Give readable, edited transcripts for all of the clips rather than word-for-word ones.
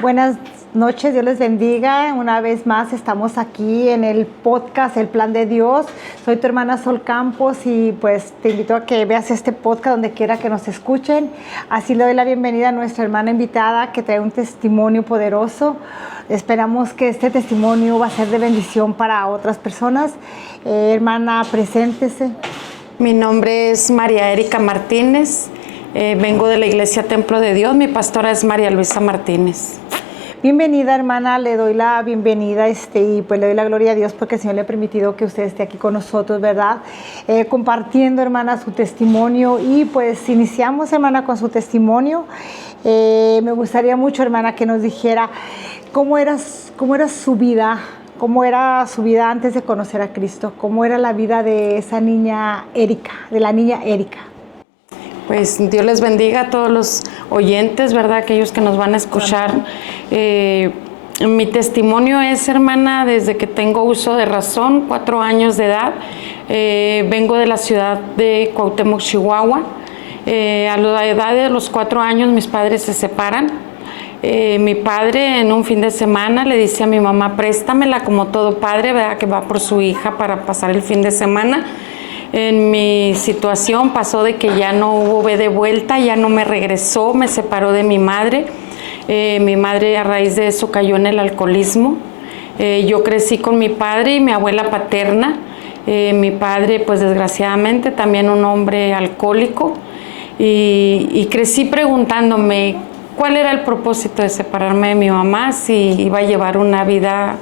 Buenas noches, Dios les bendiga. Una vez más estamos aquí en el podcast El Plan de Dios. Soy tu hermana Sol Campos y pues te invito a que veas este podcast donde quiera que nos escuchen. Así le doy la bienvenida a nuestra hermana invitada que trae un testimonio poderoso. Esperamos que este testimonio va a ser de bendición para otras personas. Hermana, preséntese. Mi nombre es María Erika Martínez. Vengo de la Iglesia Templo de Dios. Mi pastora es María Luisa Martínez. Bienvenida, hermana, le doy la bienvenida y pues le doy la gloria a Dios porque el Señor le ha permitido que usted esté aquí con nosotros, ¿verdad? Compartiendo, hermana, su testimonio y pues iniciamos, hermana, con su testimonio. Me gustaría mucho, hermana, que nos dijera cómo era su vida. ¿Cómo era su vida antes de conocer a Cristo? ¿Cómo era la vida de esa niña Erika, de la niña Erika? Pues Dios les bendiga a todos los oyentes, ¿verdad? Aquellos que nos van a escuchar. Mi testimonio es, hermana, desde que tengo uso de razón, 4 años de edad. Vengo de la ciudad de Cuauhtémoc, Chihuahua. A la edad de los 4 años mis padres se separan. Mi padre en un fin de semana le dice a mi mamá, préstamela, como todo padre, ¿verdad? Que va por su hija para pasar el fin de semana. En mi situación pasó de que ya no hubo de vuelta, ya no me regresó, me separó de mi madre. Mi madre a raíz de eso cayó en el alcoholismo. Yo crecí con mi padre y mi abuela paterna. Mi padre, pues desgraciadamente, también un hombre alcohólico. Y crecí preguntándome cuál era el propósito de separarme de mi mamá, si iba a llevar una vida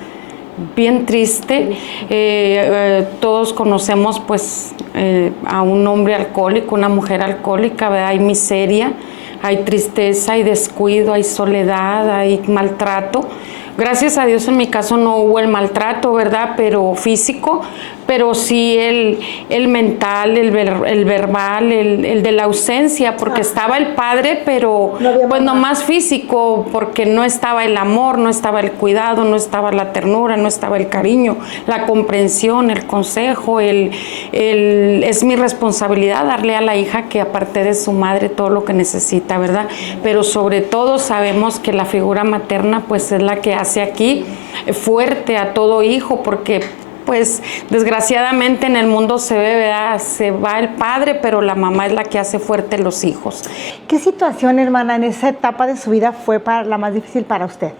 bien triste. Todos conocemos pues a un hombre alcohólico, una mujer alcohólica, ¿verdad? Hay miseria, hay tristeza, hay descuido, hay soledad, hay maltrato. Gracias a Dios en mi caso no hubo el maltrato, ¿verdad? Pero físico, pero sí el mental, el verbal, el de la ausencia, porque estaba el padre, pero pues no más físico, porque no estaba el amor, no estaba el cuidado, no estaba la ternura, no estaba el cariño, la comprensión, el consejo, es mi responsabilidad darle a la hija que aparte de su madre todo lo que necesita, ¿verdad? Pero sobre todo sabemos que la figura materna pues es la que hace aquí fuerte a todo hijo, porque pues desgraciadamente en el mundo se ve, ¿verdad? Se va el padre, pero la mamá es la que hace fuerte los hijos. ¿Qué situación, hermana, en esa etapa de su vida fue la más difícil para usted?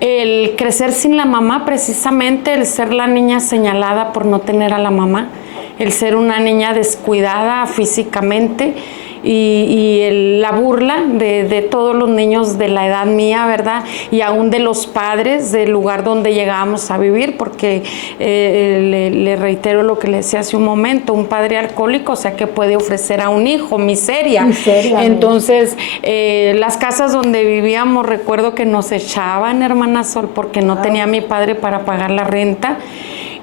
El crecer sin la mamá, precisamente, el ser la niña señalada por no tener a la mamá, el ser una niña descuidada físicamente y la burla de todos los niños de la edad mía, ¿verdad? Y aún de los padres del lugar donde llegábamos a vivir, porque le reitero lo que le decía hace un momento, un padre alcohólico, o sea, que puede ofrecer a un hijo miseria. Entonces, las casas donde vivíamos, recuerdo que nos echaban, hermana Sol, porque no tenía mi padre para pagar la renta.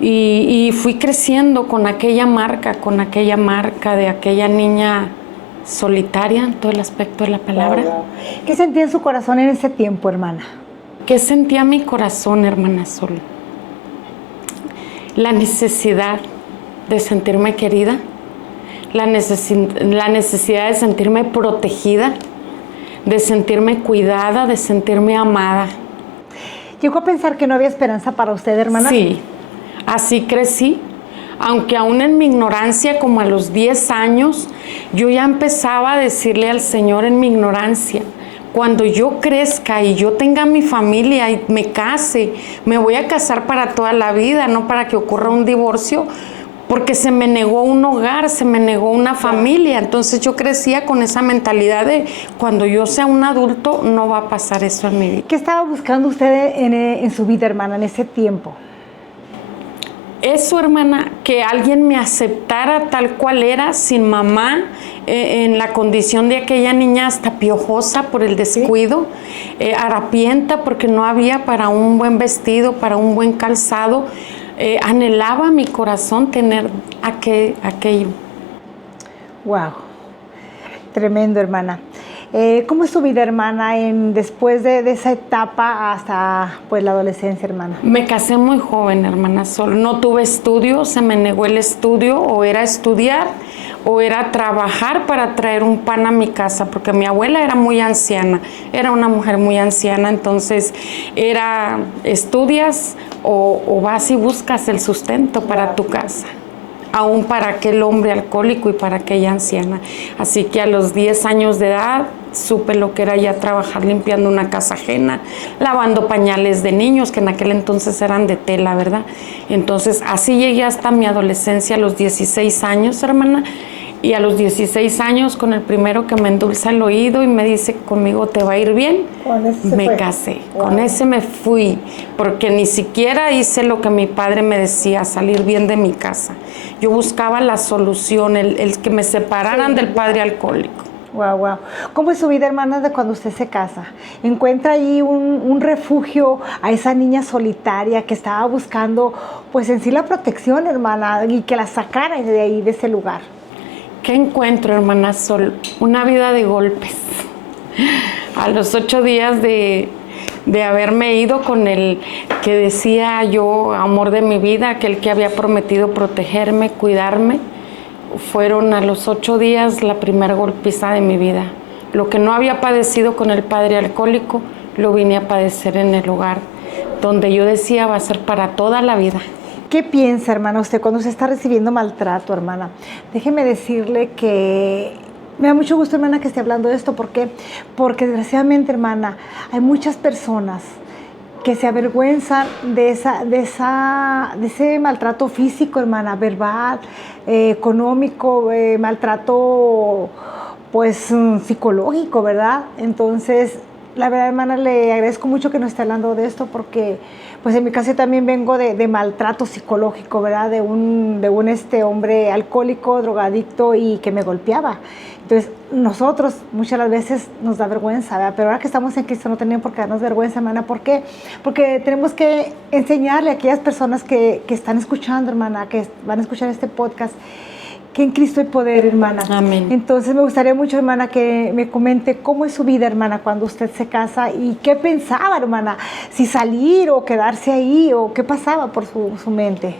Y fui creciendo con aquella marca de aquella niña solitaria en todo el aspecto de la palabra. ¿Qué sentía en su corazón en ese tiempo, hermana? ¿Qué sentía mi corazón, hermana Sol? La necesidad de sentirme querida, la necesidad de sentirme protegida, de sentirme cuidada, de sentirme amada. ¿Llegó a pensar que no había esperanza para usted, hermana? Sí, así crecí. Aunque aún en mi ignorancia, como a los 10 años, yo ya empezaba a decirle al Señor en mi ignorancia, cuando yo crezca y yo tenga mi familia y me case, me voy a casar para toda la vida, no para que ocurra un divorcio, porque se me negó un hogar, se me negó una familia. Entonces yo crecía con esa mentalidad de cuando yo sea un adulto no va a pasar eso en mi vida. ¿Qué estaba buscando usted en su vida, hermana, en ese tiempo? Eso, hermana, que alguien me aceptara tal cual era, sin mamá, en la condición de aquella niña hasta piojosa por el descuido, harapienta porque no había para un buen vestido, para un buen calzado. Anhelaba mi corazón tener aquello. Wow, tremendo, hermana. ¿Cómo es su vida, hermana, después de esa etapa hasta pues la adolescencia, hermana? Me casé muy joven, hermana Sol. No tuve estudio, se me negó el estudio, o era estudiar o era trabajar para traer un pan a mi casa, porque mi abuela era muy anciana, era una mujer muy anciana, entonces era estudias o vas y buscas el sustento para tu casa, aún para aquel hombre alcohólico y para aquella anciana. Así que a los 10 años de edad supe lo que era ya trabajar limpiando una casa ajena, lavando pañales de niños, que en aquel entonces eran de tela, ¿verdad? Entonces así llegué hasta mi adolescencia a los 16 años, hermana, y a los 16 años con el primero que me endulza el oído y me dice, conmigo te va a ir bien, me casé. Wow. Con ese me fui, porque ni siquiera hice lo que mi padre me decía, salir bien de mi casa. Yo buscaba la solución, el que me separaran del padre alcohólico. Wow, wow. ¿Cómo es su vida, hermana, de cuando usted se casa? ¿Encuentra ahí un refugio a esa niña solitaria que estaba buscando, pues en sí la protección, hermana, y que la sacara de ahí, de ese lugar? ¿Qué encuentro, hermana Sol? Una vida de golpes. A los 8 días de haberme ido con el que decía yo, amor de mi vida, aquel que había prometido protegerme, cuidarme, fueron a los 8 días la primera golpiza de mi vida. Lo que no había padecido con el padre alcohólico, lo vine a padecer en el hogar, donde yo decía va a ser para toda la vida. ¿Qué piensa, hermana, usted cuando se está recibiendo maltrato, hermana? Déjeme decirle que me da mucho gusto, hermana, que esté hablando de esto. ¿Por qué? Porque desgraciadamente, hermana, hay muchas personas que se avergüenzan de ese maltrato físico, hermana, verbal, económico, maltrato, pues, psicológico, ¿verdad? Entonces, la verdad, hermana, le agradezco mucho que nos esté hablando de esto porque, pues en mi caso también vengo de maltrato psicológico, ¿verdad? De un hombre alcohólico, drogadicto y que me golpeaba. Entonces, nosotros muchas las veces nos da vergüenza, ¿verdad? Pero ahora que estamos en Cristo no tenemos por qué darnos vergüenza, hermana. ¿Por qué? Porque tenemos que enseñarle a aquellas personas que están escuchando, hermana, que van a escuchar este podcast, que en Cristo hay poder, hermana. Amén. Entonces me gustaría mucho, hermana, que me comente cómo es su vida, hermana, cuando usted se casa y qué pensaba, hermana, si salir o quedarse ahí o qué pasaba por su mente.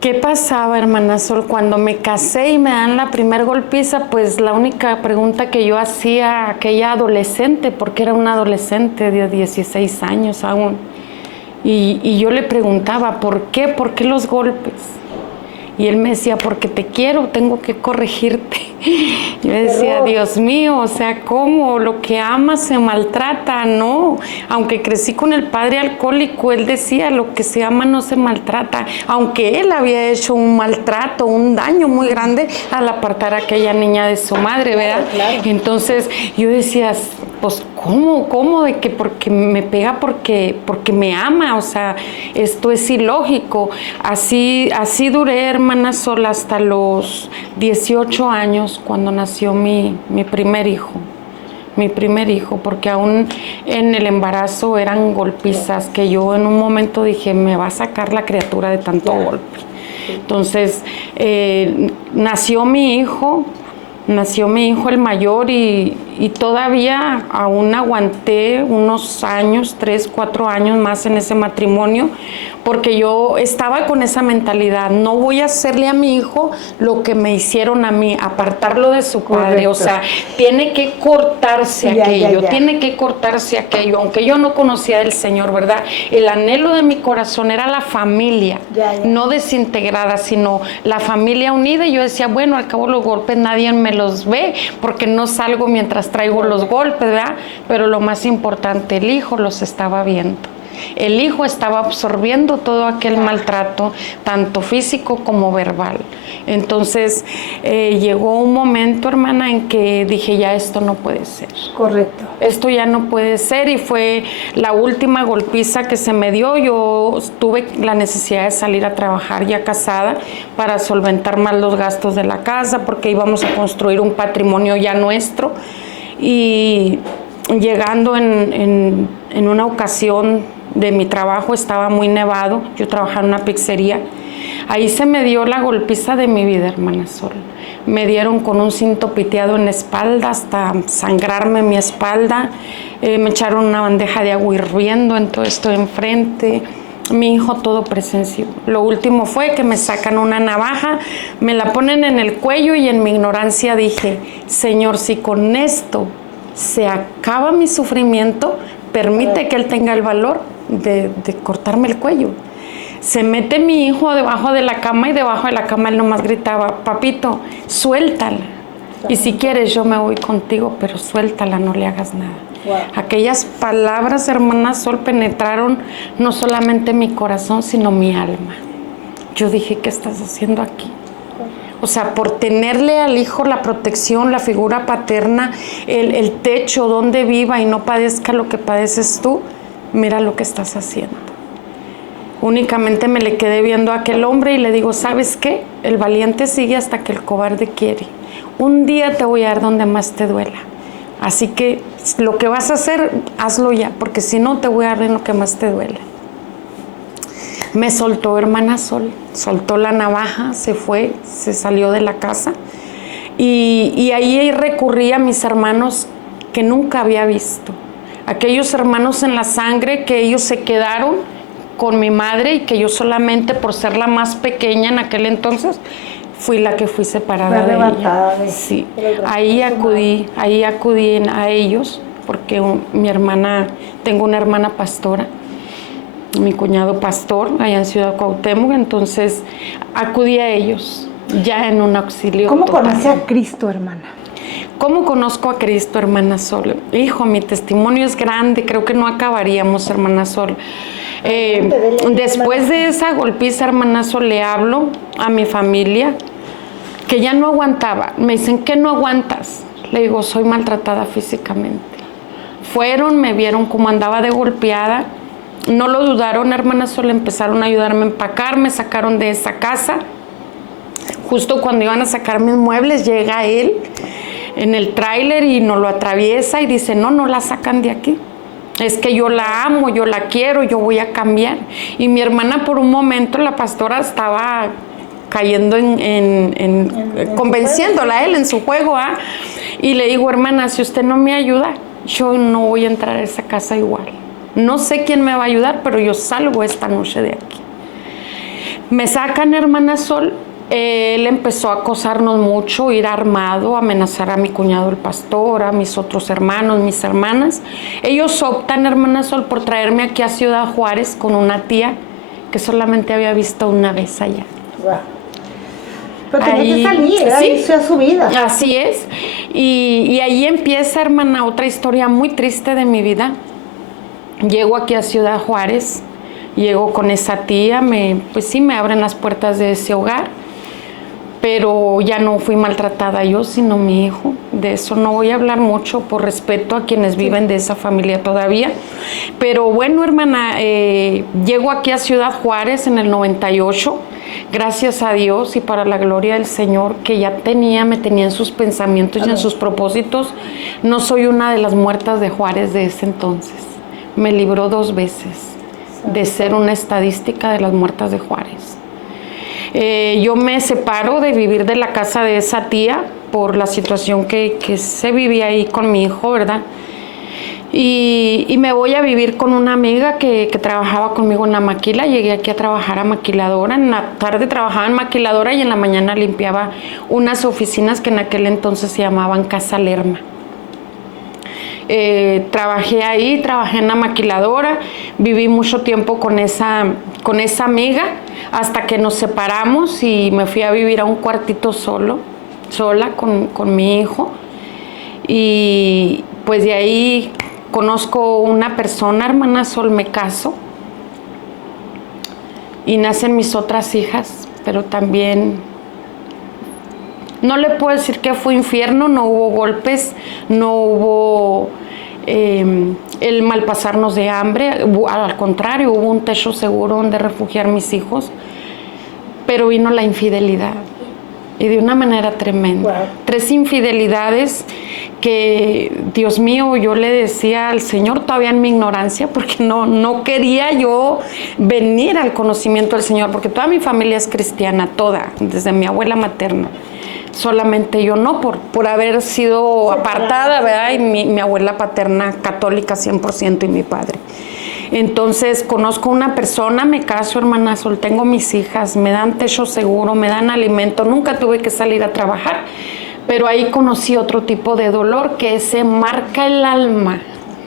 ¿Qué pasaba, hermana Sol? Cuando me casé y me dan la primer golpiza, pues la única pregunta que yo hacía a aquella adolescente, porque era una adolescente de 16 años aún, y yo le preguntaba, ¿por qué? ¿Por qué los golpes? Y él me decía, porque te quiero, tengo que corregirte. Yo decía, Dios mío, o sea, ¿cómo? Lo que ama se maltrata, no. Aunque crecí con el padre alcohólico, él decía, lo que se ama no se maltrata. Aunque él había hecho un maltrato, un daño muy grande al apartar a aquella niña de su madre, ¿verdad? Claro. Entonces yo decía, pues, ¿cómo? De que porque me pega porque me ama, o sea, esto es ilógico. Así duré, hermana Sol, hasta los 18 años, cuando nació mi primer hijo. Mi primer hijo, porque aún en el embarazo eran golpizas que yo en un momento dije, me va a sacar la criatura de tanto golpe. Entonces, nació mi hijo el mayor y todavía aún aguanté unos años, 3, 4 años más en ese matrimonio, porque yo estaba con esa mentalidad, no voy a hacerle a mi hijo lo que me hicieron a mí, apartarlo de su padre. Correcto. O sea, tiene que cortarse aquello, tiene que cortarse aquello, aunque yo no conocía del Señor, ¿verdad? El anhelo de mi corazón era la familia, no desintegrada, sino la familia unida, y yo decía, bueno, al cabo los golpes nadie me los ve, porque no salgo mientras traigo los golpes, ¿verdad? Pero lo más importante, el hijo los estaba viendo. El hijo estaba absorbiendo todo aquel maltrato, tanto físico como verbal. Entonces, llegó un momento, hermana, en que dije, ya esto no puede ser. Correcto. Esto ya no puede ser, y fue la última golpiza que se me dio. Yo tuve la necesidad de salir a trabajar ya casada para solventar más los gastos de la casa, porque íbamos a construir un patrimonio ya nuestro. Y llegando en una ocasión de mi trabajo, estaba muy nevado, yo trabajaba en una pizzería, ahí se me dio la golpiza de mi vida, hermana Sol. Me dieron con un cinto piteado en la espalda hasta sangrarme mi espalda, me echaron una bandeja de agua hirviendo en todo esto enfrente, mi hijo todo presenció. Lo último fue que me sacan una navaja, me la ponen en el cuello y en mi ignorancia dije, Señor, si con esto se acaba mi sufrimiento, permite que Él tenga el valor de cortarme el cuello. Se mete mi hijo debajo de la cama y debajo de la cama él nomás gritaba, papito, suéltala. Y si quieres yo me voy contigo, pero suéltala, no le hagas nada. Wow. Aquellas palabras, hermana Sol, penetraron no solamente mi corazón, sino mi alma. Yo dije, ¿qué estás haciendo aquí? O sea, por tenerle al hijo la protección, la figura paterna, el techo donde viva y no padezca lo que padeces tú, mira lo que estás haciendo. Únicamente me le quedé viendo a aquel hombre y le digo, ¿sabes qué? El valiente sigue hasta que el cobarde quiere. Un día te voy a dar donde más te duela. Así que lo que vas a hacer, hazlo ya, porque si no te voy a dar en lo que más te duele. Me soltó, hermana Sol, soltó la navaja, se fue, se salió de la casa. Y ahí recurrí a mis hermanos que nunca había visto. Aquellos hermanos en la sangre que ellos se quedaron con mi madre y que yo solamente por ser la más pequeña en aquel entonces fui la que fui separada de ella. Sí, ahí acudí a ellos porque mi hermana, tengo una hermana pastora, mi cuñado pastor allá en Ciudad Cuauhtémoc, entonces acudí a ellos ya en un auxilio. ¿Cómo conocí a Cristo, hermana? ¿Cómo conozco a Cristo, hermana Sol? Hijo, mi testimonio es grande, creo que no acabaríamos, hermana Sol. Después de esa golpiza, hermana Sol, le hablo a mi familia que ya no aguantaba. Me dicen, ¿qué no aguantas? Le digo, soy maltratada físicamente. Fueron, me vieron como andaba de golpeada. No lo dudaron, hermana Sol, empezaron a ayudarme a empacar, me sacaron de esa casa. Justo cuando iban a sacar mis muebles, llega él en el tráiler y nos lo atraviesa y dice, no la sacan de aquí. Es que yo la amo, yo la quiero, yo voy a cambiar. Y mi hermana por un momento, la pastora, estaba cayendo convenciéndola a él en su juego. Y le digo, hermana, si usted no me ayuda, yo no voy a entrar a esa casa igual. No sé quién me va a ayudar, pero yo salgo esta noche de aquí. Me sacan, hermana Sol. Él empezó a acosarnos mucho, ir armado, amenazar a mi cuñado el pastor, a mis otros hermanos, mis hermanas. Ellos optan, hermana Sol, por traerme aquí a Ciudad Juárez con una tía que solamente había visto una vez allá. Wow. Pero tenía que salir, sí, a su vida. Así es. Y ahí empieza, hermana, otra historia muy triste de mi vida. Llego aquí a Ciudad Juárez, llego con esa tía, pues sí, me abren las puertas de ese hogar. Pero ya no fui maltratada yo, sino mi hijo. De eso no voy a hablar mucho por respeto a quienes viven de esa familia todavía. Pero bueno, hermana, llego aquí a Ciudad Juárez en el 98, gracias a Dios y para la gloria del Señor, que ya me tenía en sus pensamientos y en sus propósitos. No soy una de las muertas de Juárez de ese entonces. Me libró 2 veces de ser una estadística de las muertas de Juárez. Yo me separo de vivir de la casa de esa tía por la situación que se vivía ahí con mi hijo, ¿verdad? Y me voy a vivir con una amiga que trabajaba conmigo en la maquila. Llegué aquí a trabajar a maquiladora. En la tarde trabajaba en maquiladora y en la mañana limpiaba unas oficinas que en aquel entonces se llamaban Casa Lerma. Trabajé ahí, trabajé en la maquiladora, viví mucho tiempo con esa amiga hasta que nos separamos y me fui a vivir a un cuartito sola con mi hijo. Y pues de ahí conozco una persona, hermana Sol, me caso y nacen mis otras hijas, pero también no le puedo decir que fue infierno, no hubo golpes, no hubo el malpasarnos de hambre, al contrario, hubo un techo seguro donde refugiar mis hijos, pero vino la infidelidad y de una manera tremenda. Wow. 3 infidelidades que, Dios mío, yo le decía al Señor todavía en mi ignorancia, porque no quería yo venir al conocimiento del Señor, porque toda mi familia es cristiana, toda, desde mi abuela materna. Solamente yo no, por haber sido apartada, ¿verdad? Y mi abuela paterna católica 100% y mi padre. Entonces conozco una persona, me caso, hermana Sol, tengo mis hijas, me dan techo seguro, me dan alimento, nunca tuve que salir a trabajar, pero ahí conocí otro tipo de dolor que se marca el alma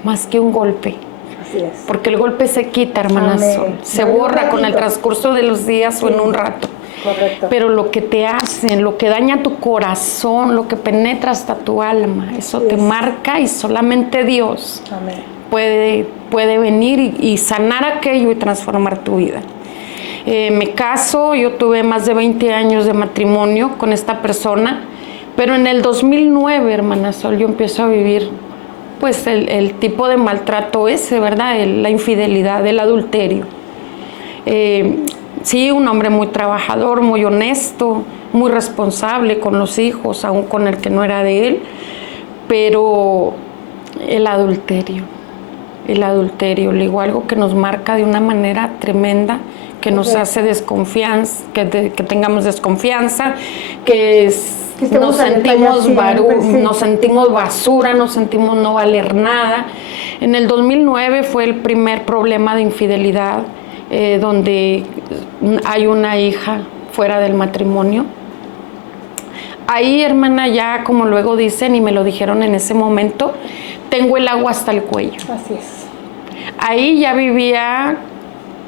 más que un golpe. Así es. Porque el golpe se quita, hermana Sol, se borra con el transcurso de los días o en un rato. Correcto. Pero lo que te hacen, lo que daña tu corazón, lo que penetra hasta tu alma, eso te marca y solamente Dios puede venir y sanar aquello y transformar tu vida. Me caso, yo tuve más de 20 años de matrimonio con esta persona, pero en el 2009, hermana Sol, yo empiezo a vivir pues el tipo de maltrato ese, ¿verdad? La infidelidad, el adulterio. Sí, un hombre muy trabajador, muy honesto, muy responsable con los hijos, aún con el que no era de él, pero el adulterio, digo, algo que nos marca de una manera tremenda, que nos hace desconfianza, que tengamos desconfianza, nos sentimos basura, nos sentimos no valer nada. En el 2009 fue el primer problema de infidelidad, donde hay una hija fuera del matrimonio. Ahí, hermana, ya como luego dicen y me lo dijeron en ese momento, tengo el agua hasta el cuello. Así es. Ahí ya vivía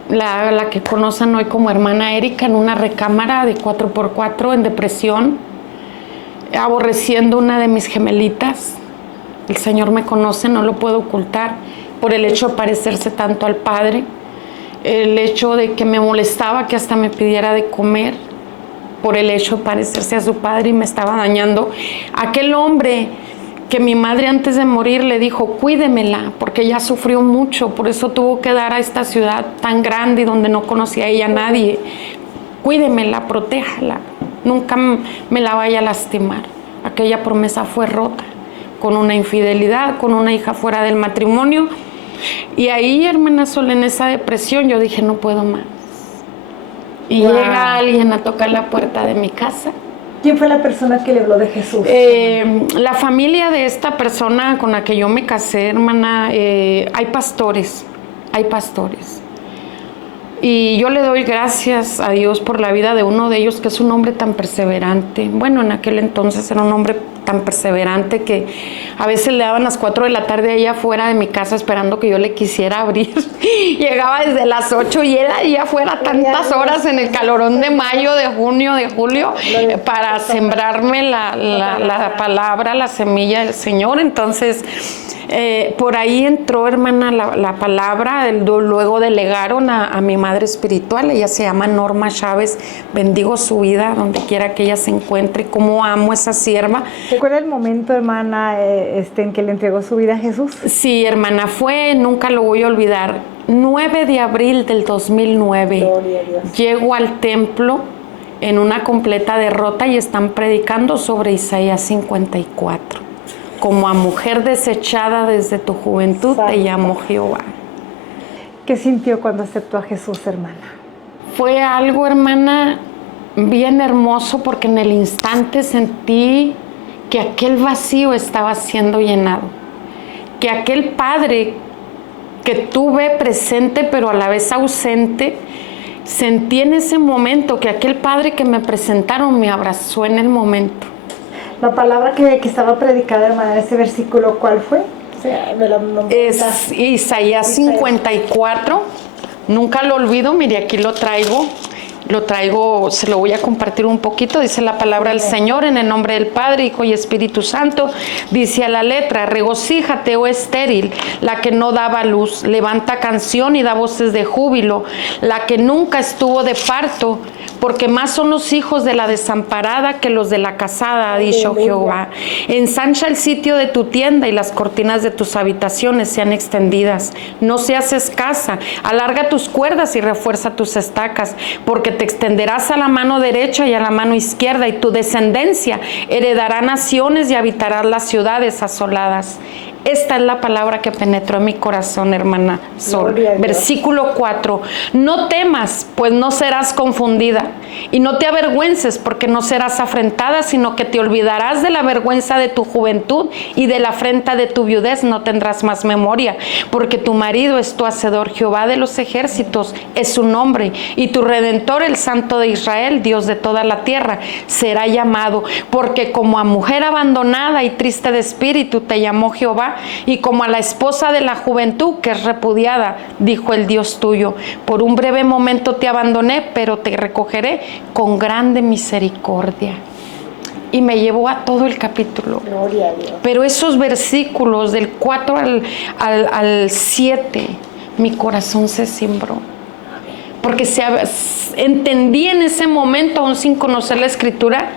la que conocen hoy como hermana Erika en una recámara de 4x4 en depresión, aborreciendo una de mis gemelitas. El Señor me conoce, no lo puedo ocultar, por el hecho de parecerse tanto al Padre, el hecho de que me molestaba que hasta me pidiera de comer, por el hecho de parecerse a su padre y me estaba dañando. Aquel hombre que mi madre antes de morir le dijo, cuídemela, porque ella sufrió mucho, por eso tuvo que dar a esta ciudad tan grande y donde no conocía a ella a nadie. Cuídemela, protéjala, nunca me la vaya a lastimar. Aquella promesa fue rota con una infidelidad, con una hija fuera del matrimonio. Y ahí, hermana Sol, en esa depresión, yo dije, no puedo más. Y llega alguien a tocar la puerta de mi casa. ¿Quién fue la persona que le habló de Jesús? La familia de esta persona con la que yo me casé, hermana, hay pastores. Y yo le doy gracias a Dios por la vida de uno de ellos, que es un hombre tan perseverante. Bueno, en aquel entonces era un hombre tan perseverante que a veces le daban las 4 de la tarde allá afuera de mi casa esperando que yo le quisiera abrir. Llegaba desde las 8 y él ahí afuera tantas horas en el calorón de mayo, de junio, de julio, para sembrarme la palabra, la semilla del Señor. Entonces, por ahí entró, hermana, la palabra. Luego delegaron a mi madre espiritual. Ella se llama Norma Chávez. Bendigo su vida donde quiera que ella se encuentre. Cómo amo a esa sierva. ¿Recuerda el momento, hermana, en que le entregó su vida a Jesús? Sí, hermana, nunca lo voy a olvidar, 9 de abril del 2009. Gloria a Dios. Llego al templo en una completa derrota y están predicando sobre Isaías 54. Como a mujer desechada desde tu juventud te llamó Jehová. ¿Qué sintió cuando aceptó a Jesús, hermana? Fue algo, hermana, bien hermoso, porque en el instante sentí que aquel vacío estaba siendo llenado. Que aquel Padre que tuve presente pero a la vez ausente, sentí en ese momento que aquel Padre que me presentaron me abrazó en el momento. La palabra que estaba predicada, hermana, en ese versículo, ¿cuál fue? O sea, es Isaías 54. Nunca lo olvido, mire, aquí lo traigo, se lo voy a compartir un poquito. Dice la palabra del Señor en el nombre del Padre, Hijo y Espíritu Santo. Dice a la letra, regocíjate, oh estéril, la que no daba luz, levanta canción y da voces de júbilo, la que nunca estuvo de parto, porque más son los hijos de la desamparada que los de la casada, ha dicho Jehová. Ensancha el sitio de tu tienda y las cortinas de tus habitaciones sean extendidas. No seas escasa, alarga tus cuerdas y refuerza tus estacas, porque te extenderás a la mano derecha y a la mano izquierda, y tu descendencia heredará naciones y habitarás las ciudades asoladas. Esta es la palabra que penetró en mi corazón, hermana Sol. Versículo 4. No temas, pues no serás confundida. Y no te avergüences, porque no serás afrentada, sino que te olvidarás de la vergüenza de tu juventud y de la afrenta de tu viudez no tendrás más memoria, porque tu marido es tu hacedor, Jehová de los ejércitos es su nombre, y tu Redentor, el Santo de Israel, Dios de toda la tierra, será llamado. Porque como a mujer abandonada y triste de espíritu te llamó Jehová, y como a la esposa de la juventud que es repudiada, dijo el Dios tuyo: por un breve momento te abandoné, pero te recogeré con grande misericordia. Y me llevó a todo el capítulo. Gloria a Dios. Pero esos versículos del 4 al 7, mi corazón se cimbró. Porque entendí en ese momento, aún sin conocer la escritura,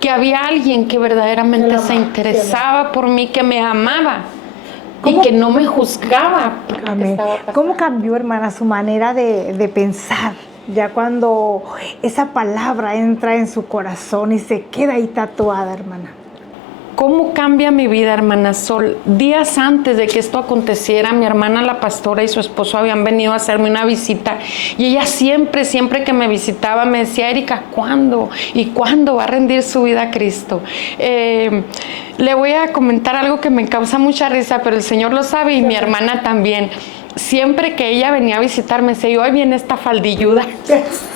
que había alguien que verdaderamente se interesaba por mí, que me amaba y que no me juzgaba. Amén. ¿Cómo cambió, hermana, su manera de pensar? Ya cuando esa palabra entra en su corazón y se queda ahí tatuada, hermana. ¿Cómo cambia mi vida, hermana Sol? Días antes de que esto aconteciera, mi hermana la pastora y su esposo habían venido a hacerme una visita, y ella siempre que me visitaba me decía: Erika, ¿cuándo? ¿Y cuándo va a rendir su vida a Cristo? Le voy a comentar algo que me causa mucha risa, pero el Señor lo sabe y mi hermana también. Siempre que ella venía a visitarme, decía yo: ahí viene esta faldilluda. Sí.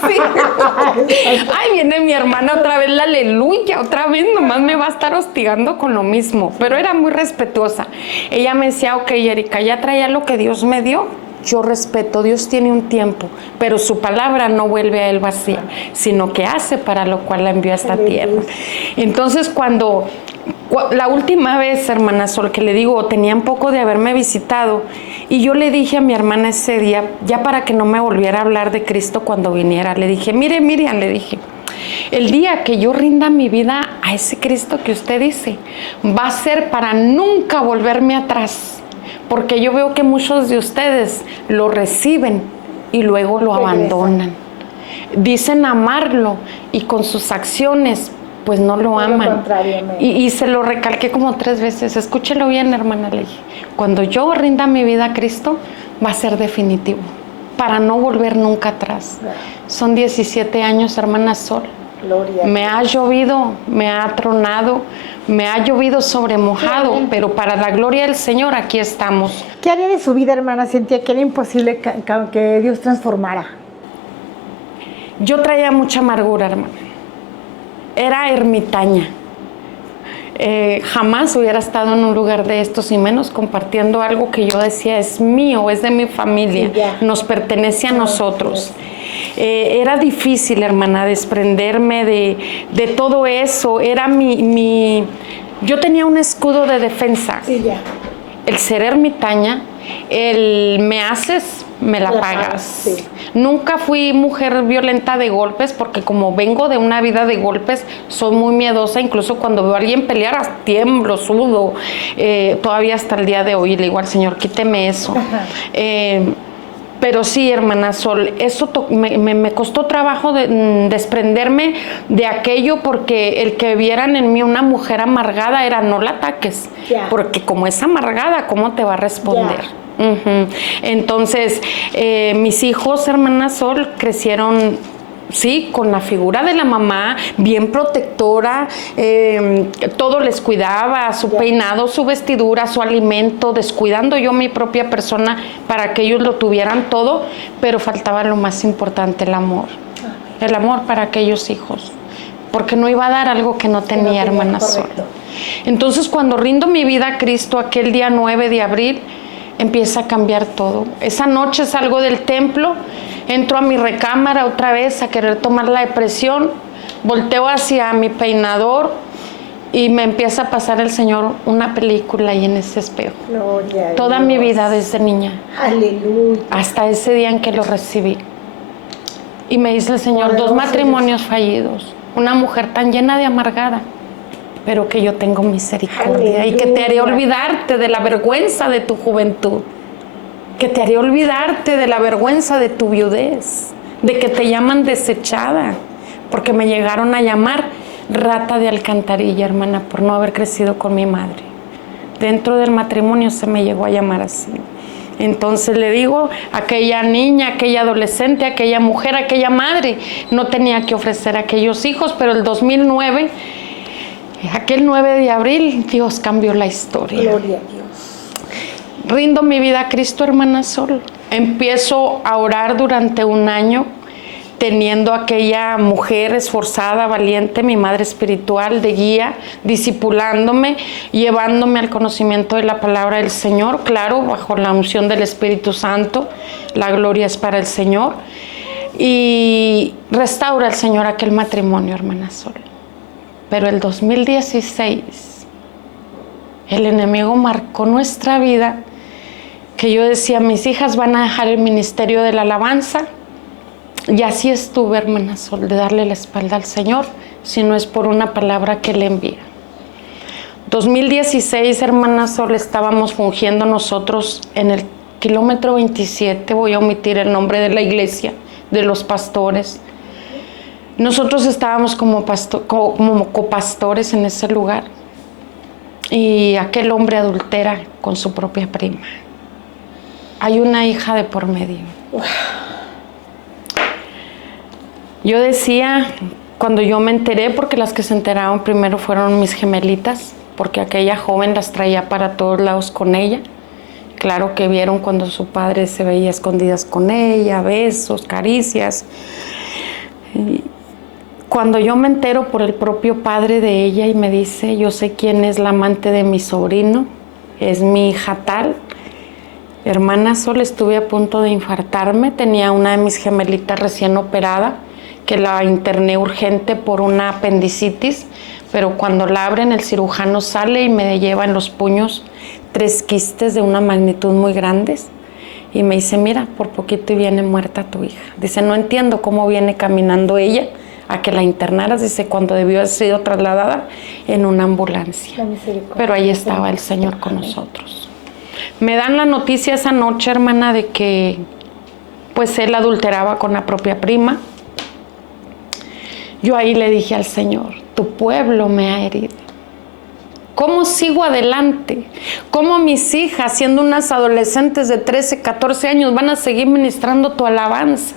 Ay, viene mi hermana otra vez, la aleluya, otra vez nomás me va a estar hostigando con lo mismo. Pero era muy respetuosa. Ella me decía: ok, Erika, ya traía lo que Dios me dio. Yo respeto, Dios tiene un tiempo, pero su palabra no vuelve a él vacía, sino que hace para lo cual la envió a esta tierra. Entonces, cuando la última vez, hermana Sol, que le digo, tenían poco de haberme visitado, y yo le dije a mi hermana ese día, ya para que no me volviera a hablar de Cristo cuando viniera, le dije: mire, Miriam, le dije, el día que yo rinda mi vida a ese Cristo que usted dice, va a ser para nunca volverme atrás, porque yo veo que muchos de ustedes lo reciben y luego lo abandonan. Dicen amarlo y con sus acciones pues no lo aman. Y se lo recalqué como 3 veces. Escúchelo bien, hermana, le dije: cuando yo rinda mi vida a Cristo, va a ser definitivo, para no volver nunca atrás. Son 17 años, hermana Sol. Me ha llovido, me ha tronado, me ha llovido sobre mojado, pero para la gloria del Señor aquí estamos. ¿Qué área de su vida, hermana, sentía que era imposible que Dios transformara? Yo traía mucha amargura, hermana. Era ermitaña. Jamás hubiera estado en un lugar de estos, y menos compartiendo algo que yo decía: es mío, es de mi familia, nos pertenece a nosotros. Era difícil, hermana, desprenderme de todo eso. Era yo tenía un escudo de defensa. El ser ermitaña, el me haces, me la pagas. Sí. Nunca fui mujer violenta de golpes, porque como vengo de una vida de golpes, soy muy miedosa. Incluso cuando veo a alguien pelear, tiemblo, sudo. Todavía hasta el día de hoy le digo al Señor: quíteme eso. Pero sí, hermana Sol, eso me costó trabajo desprenderme de aquello, porque el que vieran en mí una mujer amargada era: no la ataques, porque como es amargada, ¿cómo te va a responder? Entonces, mis hijos, hermana Sol, crecieron, sí, con la figura de la mamá, bien protectora, todo les cuidaba, su peinado, su vestidura, su alimento, descuidando yo mi propia persona para que ellos lo tuvieran todo, pero faltaba lo más importante: el amor para aquellos hijos, porque no iba a dar algo que no tenía, hermana Sol. Entonces, cuando rindo mi vida a Cristo, aquel día 9 de abril, empieza a cambiar todo. Esa noche salgo del templo, entro a mi recámara otra vez a querer tomar la depresión, volteo hacia mi peinador y me empieza a pasar el Señor una película ahí en ese espejo. Gloria toda a Dios. Mi vida desde niña. Aleluya. Hasta ese día en que lo recibí. Y me dice el Señor: 2 matrimonios fallidos, una mujer tan llena de amargada, pero que yo tengo misericordia. Aleluya. Y que te haré olvidarte de la vergüenza de tu juventud, que te haré olvidarte de la vergüenza de tu viudez, de que te llaman desechada, porque me llegaron a llamar rata de alcantarilla, hermana, por no haber crecido con mi madre. Dentro del matrimonio se me llegó a llamar así. Entonces le digo, aquella niña, aquella adolescente, aquella mujer, aquella madre, no tenía que ofrecer a aquellos hijos, pero el 2009, aquel 9 de abril, Dios cambió la historia. Gloria a Dios. Rindo mi vida a Cristo, hermana Sol. Empiezo a orar durante un año, teniendo aquella mujer esforzada, valiente, mi madre espiritual, de guía, discipulándome, llevándome al conocimiento de la palabra del Señor, claro, bajo la unción del Espíritu Santo. La gloria es para el Señor. Y restaura el Señor aquel matrimonio, hermana Sol. Pero el 2016, el enemigo marcó nuestra vida, que yo decía, mis hijas van a dejar el ministerio de la alabanza. Y así estuve, hermana Sol, de darle la espalda al Señor, si no es por una palabra que le envía. 2016, hermana Sol, estábamos fungiendo nosotros en el kilómetro 27, voy a omitir el nombre de la iglesia, de los pastores. Nosotros estábamos como copastores en ese lugar, y aquel hombre adultera con su propia prima. Hay una hija de por medio. Yo decía, cuando yo me enteré, porque las que se enteraron primero fueron mis gemelitas, porque aquella joven las traía para todos lados con ella. Claro que vieron cuando su padre se veía escondidas con ella, besos, caricias. Y cuando yo me entero por el propio padre de ella y me dice, yo sé quién es la amante de mi sobrino, es mi hija tal. Hermana Sol, estuve a punto de infartarme, tenía una de mis gemelitas recién operada, que la interné urgente por una apendicitis, pero cuando la abren el cirujano sale y me lleva en los puños 3 quistes de una magnitud muy grandes y me dice, mira, por poquito y viene muerta tu hija. Dice, no entiendo cómo viene caminando ella a que la internaras, dice, cuando debió haber sido trasladada en una ambulancia. Pero ahí estaba el Señor con nosotros. Me dan la noticia esa noche, hermana, de que pues él adulteraba con la propia prima. Yo ahí le dije al Señor, tu pueblo me ha herido. ¿Cómo sigo adelante? ¿Cómo mis hijas, siendo unas adolescentes de 13, 14 años, van a seguir ministrando tu alabanza?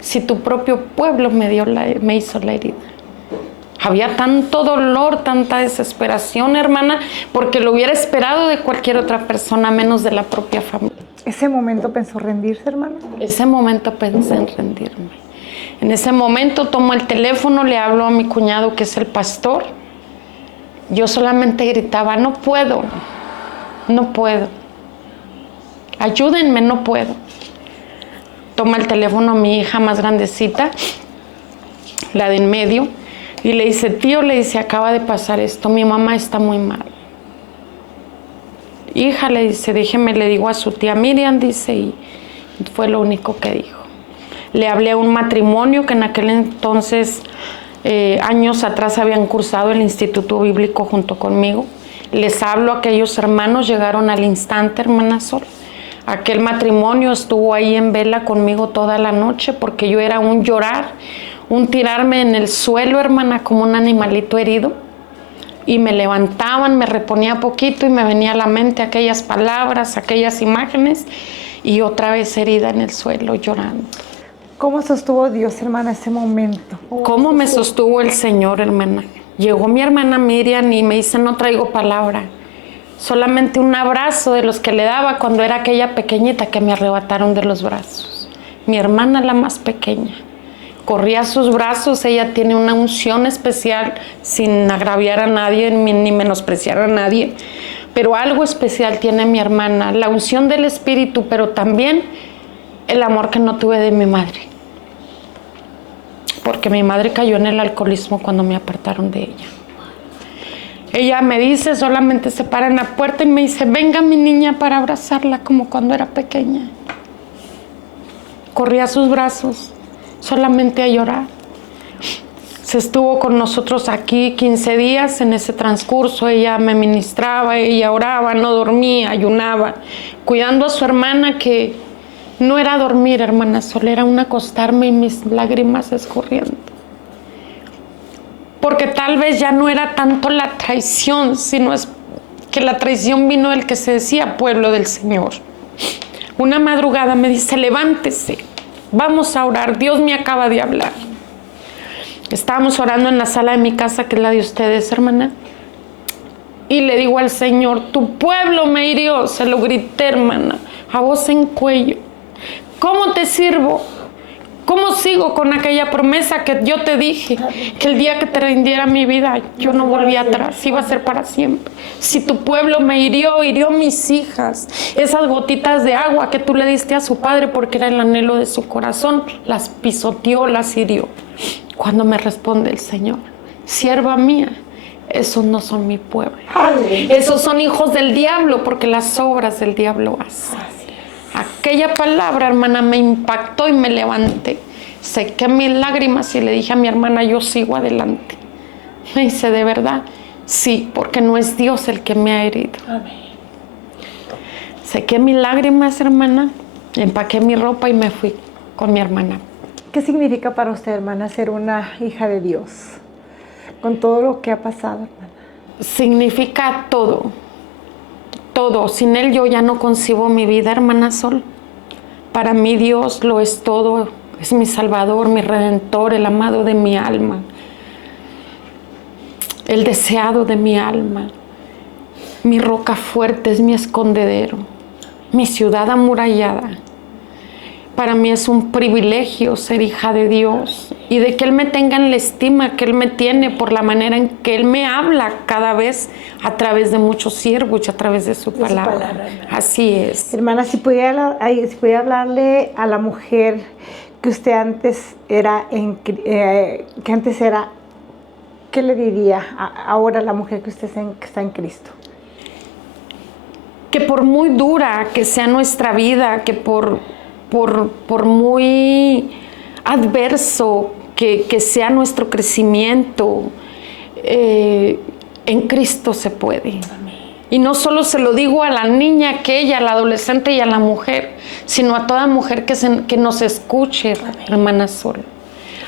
Si tu propio pueblo me hizo la herida. Había tanto dolor, tanta desesperación, hermana, porque lo hubiera esperado de cualquier otra persona, menos de la propia familia. ¿Ese momento pensó rendirse, hermana? Ese momento pensé en rendirme. En ese momento tomo el teléfono, le hablo a mi cuñado, que es el pastor. Yo solamente gritaba, no puedo, no puedo. Ayúdenme, no puedo. Toma el teléfono a mi hija más grandecita, la de en medio, y le dice, tío, le dice, acaba de pasar esto, mi mamá está muy mal. Hija, le dice, déjeme, le digo a su tía Miriam, dice, y fue lo único que dijo. Le hablé a un matrimonio que en aquel entonces, años atrás, habían cursado el Instituto Bíblico junto conmigo. Les hablo a aquellos hermanos, llegaron al instante, hermana Sol. Aquel matrimonio estuvo ahí en vela conmigo toda la noche, porque yo era un llorar, un tirarme en el suelo, hermana, como un animalito herido. Y me levantaban, me reponía poquito y me venía a la mente aquellas palabras, aquellas imágenes, y otra vez herida en el suelo, llorando. ¿Cómo sostuvo Dios, hermana, ese momento? ¿Cómo me sostuvo el Señor, hermana? Llegó mi hermana Miriam y me dice, no traigo palabra, solamente un abrazo de los que le daba cuando era aquella pequeñita que me arrebataron de los brazos. Mi hermana, la más pequeña, corría a sus brazos. Ella tiene una unción especial, sin agraviar a nadie ni menospreciar a nadie, pero algo especial tiene mi hermana, la unción del Espíritu, pero también el amor que no tuve de mi madre, porque mi madre cayó en el alcoholismo cuando me apartaron de ella. Ella me dice, solamente se para en la puerta y me dice, venga mi niña, para abrazarla como cuando era pequeña. Corrí a sus brazos, solamente a llorar. Se estuvo con nosotros aquí 15 días. En ese transcurso ella me ministraba, ella oraba, no dormía, ayunaba, cuidando a su hermana, que no era dormir, hermana Sol, era un acostarme y mis lágrimas escurriendo. Porque tal vez ya no era tanto la traición, sino es que la traición vino del que se decía pueblo del Señor. Una madrugada me dice, levántese, vamos a orar, Dios me acaba de hablar. Estábamos orando en la sala de mi casa, que es la de ustedes, hermana. Y le digo al Señor, tu pueblo me hirió, se lo grité, hermana, a voz en cuello. ¿Cómo te sirvo? ¿Cómo sigo con aquella promesa que yo te dije? Que el día que te rindiera mi vida, yo no volvía atrás, iba a ser para siempre. Si tu pueblo me hirió, hirió mis hijas. Esas gotitas de agua que tú le diste a su padre porque era el anhelo de su corazón, las pisoteó, las hirió. Cuando me responde el Señor, sierva mía, esos no son mi pueblo. Esos son hijos del diablo, porque las obras del diablo hacen. Aquella palabra, hermana, me impactó y me levanté. Sequé mis lágrimas y le dije a mi hermana, yo sigo adelante. Me dice, ¿de verdad? Sí, porque no es Dios el que me ha herido. Amén. Sequé mis lágrimas, hermana, empaqué mi ropa y me fui con mi hermana. ¿Qué significa para usted, hermana, ser una hija de Dios? Con todo lo que ha pasado, hermana. Significa todo. Todo. Sin Él yo ya no concibo mi vida, hermana Sol. Para mí Dios lo es todo. Es mi Salvador, mi Redentor, el amado de mi alma. El deseado de mi alma. Mi roca fuerte, es mi escondedero. Mi ciudad amurallada. Para mí es un privilegio ser hija de Dios y de que Él me tenga en la estima que Él me tiene por la manera en que Él me habla cada vez a través de muchos siervos y a través de su palabra. Así es. Hermana, si pudiera hablarle a la mujer que usted antes era, ¿qué le diría ahora a la mujer que usted está en Cristo? Que por muy dura que sea nuestra vida, que por muy adverso que sea nuestro crecimiento, en Cristo se puede. Amén. Y no solo se lo digo a la niña aquella, a la adolescente y a la mujer, sino a toda mujer que nos escuche, amén, hermana Sol.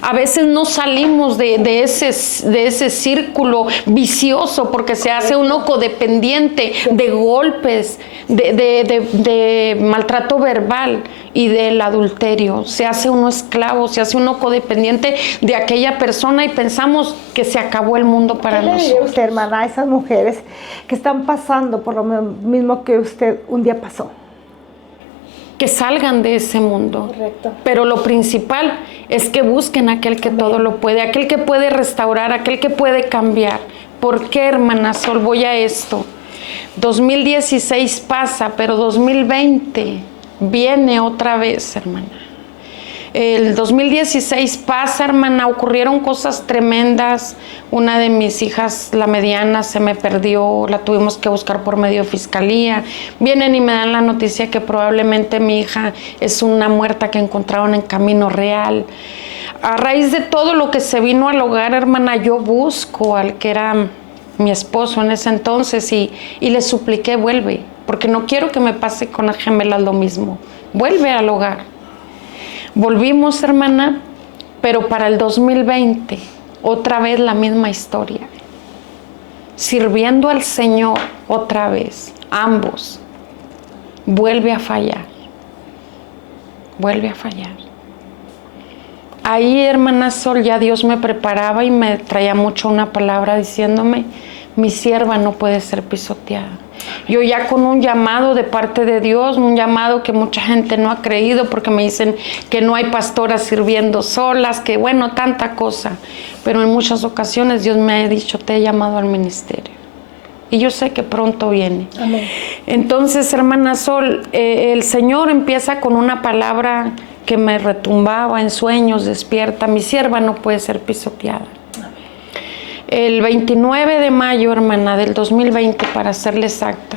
A veces no salimos de ese círculo vicioso porque se hace uno codependiente de golpes, de maltrato verbal y del adulterio. Se hace uno esclavo, se hace uno codependiente de aquella persona y pensamos que se acabó el mundo para nosotros. ¿Qué le diría usted, hermana, a esas mujeres que están pasando por lo mismo que usted un día pasó? Que salgan de ese mundo. Correcto. Pero lo principal es que busquen a aquel que todo lo puede, aquel que puede restaurar, aquel que puede cambiar. ¿Por qué, hermana Sol, voy a esto? 2016 pasa, pero 2020 viene otra vez, hermana. El 2016 pasa, hermana, ocurrieron cosas tremendas. Una de mis hijas, la mediana, se me perdió, la tuvimos que buscar por medio de fiscalía. Vienen y me dan la noticia que probablemente mi hija es una muerta que encontraron en Camino Real. A raíz de todo lo que se vino al hogar, hermana, yo busco al que era mi esposo en ese entonces y le supliqué, vuelve, porque no quiero que me pase con las gemelas lo mismo. Vuelve al hogar. Volvimos, hermana, pero para el 2020, otra vez la misma historia. Sirviendo al Señor otra vez, ambos. Vuelve a fallar. Vuelve a fallar. Ahí, hermana Sol, ya Dios me preparaba y me traía mucho una palabra diciéndome, mi sierva no puede ser pisoteada. Yo ya con un llamado de parte de Dios, un llamado que mucha gente no ha creído porque me dicen que no hay pastoras sirviendo solas, que bueno, tanta cosa. Pero en muchas ocasiones Dios me ha dicho, te he llamado al ministerio. Y yo sé que pronto viene. Amén. Entonces, hermana Sol, el Señor empieza con una palabra que me retumbaba en sueños, despierta, mi sierva no puede ser pisoteada. El 29 de mayo, hermana, del 2020, para serle exacta,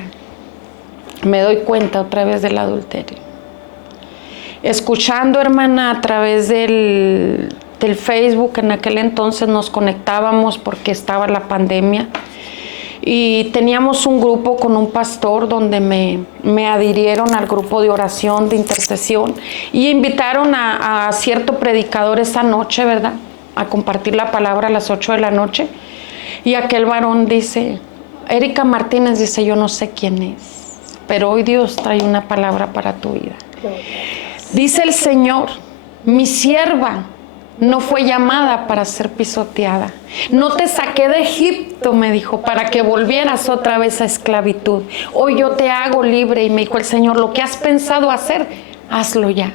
me doy cuenta otra vez del adulterio. Escuchando, hermana, a través del Facebook, en aquel entonces nos conectábamos porque estaba la pandemia, y teníamos un grupo con un pastor donde me adhirieron al grupo de oración, de intercesión, y invitaron a cierto predicador esa noche, ¿verdad?, a compartir la palabra a las 8 de la noche, y aquel varón dice, Erika Martínez, dice, yo no sé quién es, pero hoy Dios trae una palabra para tu vida. Dice el Señor, mi sierva no fue llamada para ser pisoteada. No te saqué de Egipto, me dijo, para que volvieras otra vez a esclavitud. Hoy yo te hago libre. Y me dijo el Señor, lo que has pensado hacer, hazlo ya.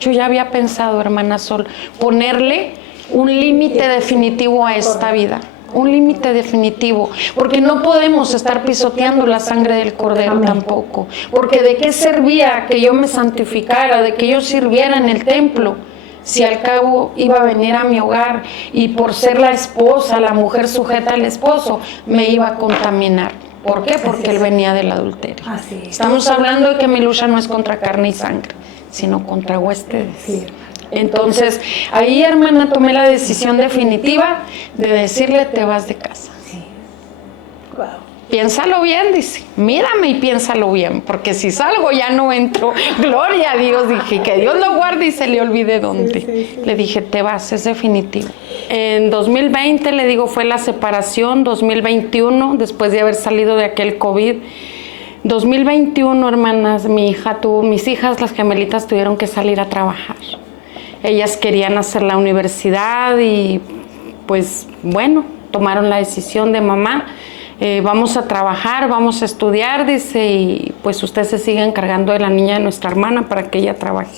Yo ya había pensado, hermana Sol, ponerle un límite definitivo a esta vida. Un límite definitivo, porque no podemos estar pisoteando la sangre del Cordero tampoco. Porque ¿de qué servía que yo me santificara, de que yo sirviera en el templo, si al cabo iba a venir a mi hogar y por ser la esposa, la mujer sujeta al esposo, me iba a contaminar? ¿Por qué? Porque él venía del adulterio. Estamos hablando de que mi lucha no es contra carne y sangre, sino contra huestes. Entonces, ahí, hermana, tomé la decisión definitiva de decirle, te vas de casa. Wow. Piénsalo bien, dice, mírame y piénsalo bien, porque si salgo ya no entro. Gloria a Dios, dije, que Dios lo guarde y se le olvide dónde. Le dije, te vas, es definitivo. En 2020, le digo, fue la separación. 2021, después de haber salido de aquel COVID. 2021, hermanas, mis hijas, las gemelitas, tuvieron que salir a trabajar. Ellas querían hacer la universidad y pues bueno, tomaron la decisión de mamá, vamos a trabajar, vamos a estudiar, dice, y pues usted se sigue encargando de la niña de nuestra hermana para que ella trabaje.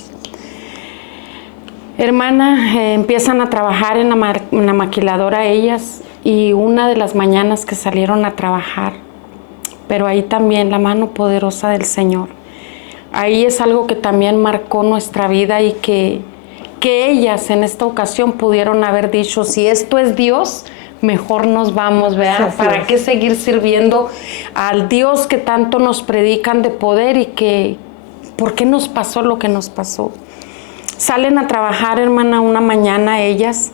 Hermana, empiezan a trabajar en la maquiladora ellas, y una de las mañanas que salieron a trabajar, pero ahí también la mano poderosa del Señor. Ahí es algo que también marcó nuestra vida y que ellas en esta ocasión pudieron haber dicho, si esto es Dios, mejor nos vamos, ¿verdad? ¿Para qué seguir sirviendo al Dios que tanto nos predican de poder y que, por qué nos pasó lo que nos pasó? Salen a trabajar, hermana, una mañana ellas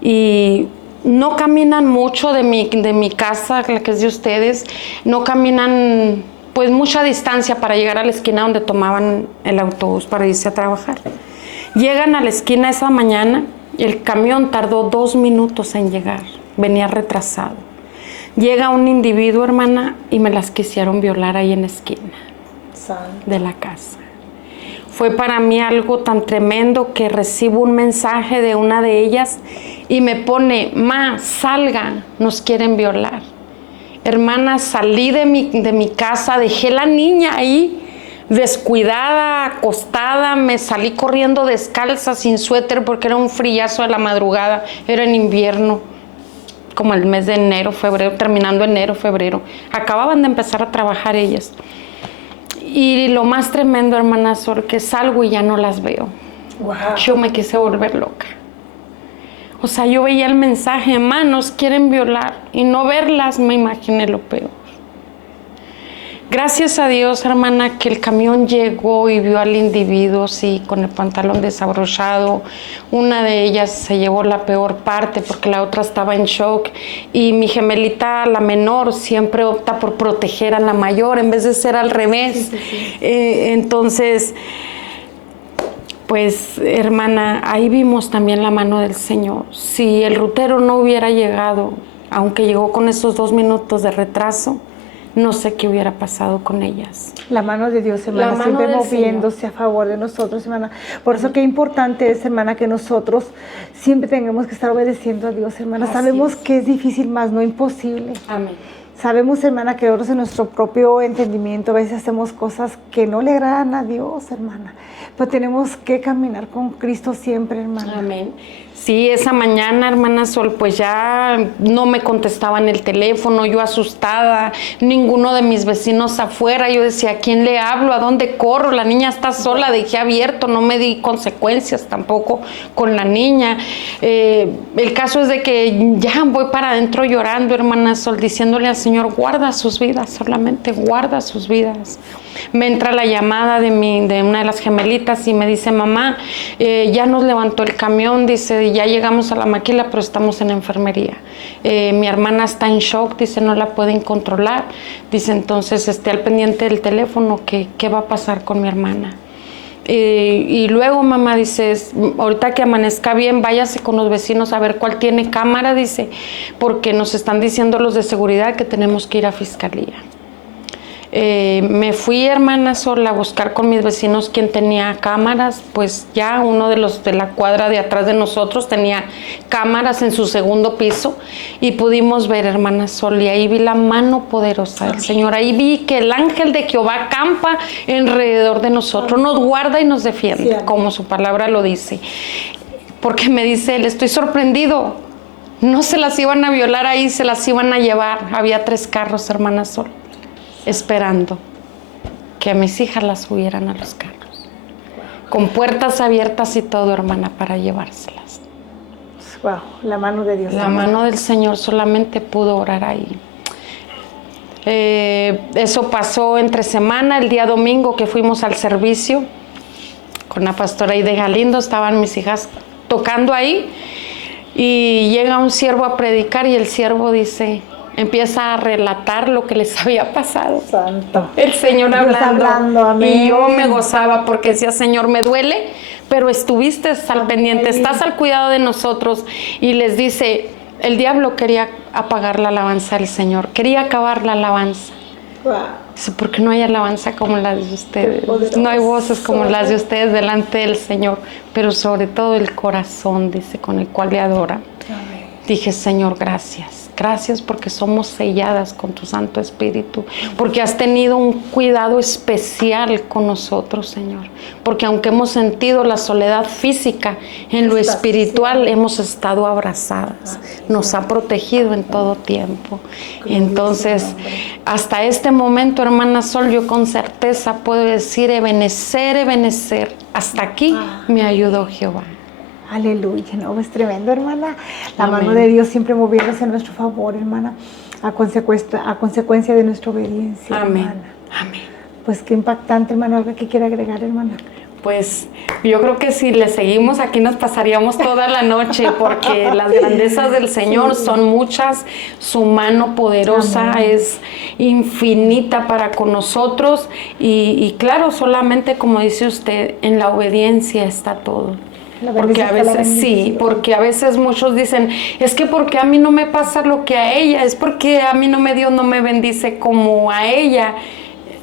y no caminan mucho de mi casa, la que es de ustedes, no caminan pues mucha distancia para llegar a la esquina donde tomaban el autobús para irse a trabajar. Llegan a la esquina esa mañana, el camión tardó 2 minutos en llegar, venía retrasado. Llega un individuo, hermana, y me las quisieron violar ahí en la esquina de la casa. Fue para mí algo tan tremendo que recibo un mensaje de una de ellas y me pone, ma, salga, nos quieren violar. Hermana, salí de mi casa, dejé la niña ahí, descuidada, acostada, me salí corriendo descalza, sin suéter, porque era un frillazo de la madrugada, era en invierno, como el mes de enero, febrero, terminando enero, febrero. Acababan de empezar a trabajar ellas. Y lo más tremendo, hermana Sor, que salgo y ya no las veo. Wow. Yo me quise volver loca. O sea, yo veía el mensaje, nos quieren violar, y no verlas me imaginé lo peor. Gracias a Dios, hermana, que el camión llegó y vio al individuo, sí, con el pantalón desabrochado. Una de ellas se llevó la peor parte porque la otra estaba en shock. Y mi gemelita, la menor, siempre opta por proteger a la mayor en vez de ser al revés. Entonces, pues, hermana, ahí vimos también la mano del Señor. Si el rutero no hubiera llegado, aunque llegó con esos 2 minutos de retraso, no sé qué hubiera pasado con ellas. La mano de Dios, hermana, siempre moviéndose Señor a favor de nosotros, hermana. Por eso qué importante es, hermana, que nosotros siempre tengamos que estar obedeciendo a Dios, hermana. Sabemos que es difícil, más no imposible. Amén. Sabemos, hermana, que nosotros en nuestro propio entendimiento a veces hacemos cosas que no le agradan a Dios, hermana. Pero tenemos que caminar con Cristo siempre, hermana. Amén. Sí, esa mañana, hermana Sol, pues ya no me contestaban el teléfono, yo asustada, ninguno de mis vecinos afuera. Yo decía, ¿a quién le hablo? ¿A dónde corro? La niña está sola, dejé abierto, no me di consecuencias tampoco con la niña. El caso es de que ya voy para adentro llorando, hermana Sol, diciéndole al Señor, guarda sus vidas, solamente guarda sus vidas. Me entra la llamada de una de las gemelitas y me dice, mamá, ya nos levantó el camión, dice, ya llegamos a la maquila, pero estamos en enfermería. Mi hermana está en shock, dice, no la pueden controlar. Dice, entonces, esté al pendiente del teléfono, ¿qué va a pasar con mi hermana? Y luego, mamá, dice, ahorita que amanezca bien, váyase con los vecinos a ver cuál tiene cámara, dice, porque nos están diciendo los de seguridad que tenemos que ir a fiscalía. Me fui, hermana Sol, a buscar con mis vecinos quien tenía cámaras, pues ya uno de los de la cuadra de atrás de nosotros tenía cámaras en su segundo piso y pudimos ver, hermana Sol, y ahí vi la mano poderosa del Señor. Ahí vi que el ángel de Jehová campa alrededor de nosotros, nos guarda y nos defiende, como su palabra lo dice. Porque me dice él, estoy sorprendido, no se las iban a violar ahí, se las iban a llevar. Había 3 carros, hermana Sol, esperando que a mis hijas las subieran a los carros, con puertas abiertas y todo, hermana, para llevárselas. Wow, la mano de Dios. La mano del Señor solamente pudo orar ahí. Eso pasó entre semana, el día domingo que fuimos al servicio con la pastora Aide Galindo, estaban mis hijas tocando ahí y llega un siervo a predicar y el siervo dice, empieza a relatar lo que les había pasado. Santo. El Señor hablando, amén. Y yo me gozaba porque decía, Señor, me duele, pero estuviste al pendiente, estás al cuidado de nosotros. Y les dice, el diablo quería apagar la alabanza del Señor, quería acabar la alabanza. Wow. Dice, porque no hay alabanza como la de ustedes, no hay voces como las de ustedes delante del Señor, pero sobre todo el corazón, dice, con el cual le adora. Amén. Dije, Señor, gracias. Gracias porque somos selladas con tu Santo Espíritu, porque has tenido un cuidado especial con nosotros, Señor. Porque aunque hemos sentido la soledad física, en lo espiritual hemos estado abrazadas. Nos ha protegido en todo tiempo. Entonces, hasta este momento, hermana Sol, yo con certeza puedo decir, Ebenezer, hasta aquí me ayudó Jehová. Aleluya, no, es tremendo, hermana. La Amén. mano de Dios siempre moviéndose a nuestro favor, hermana, a consecuencia de nuestra obediencia, Amén. hermana. Amén. Pues qué impactante, hermana. ¿Algo que quiera agregar, hermana? Pues yo creo que si le seguimos aquí nos pasaríamos toda la noche porque las grandezas del Señor son muchas, su mano poderosa es infinita para con nosotros y claro, solamente como dice usted, en la obediencia está todo. Porque a veces sí, porque a veces muchos dicen, es que porque a mí no me pasa lo que a ella, es porque a mí Dios no me bendice como a ella.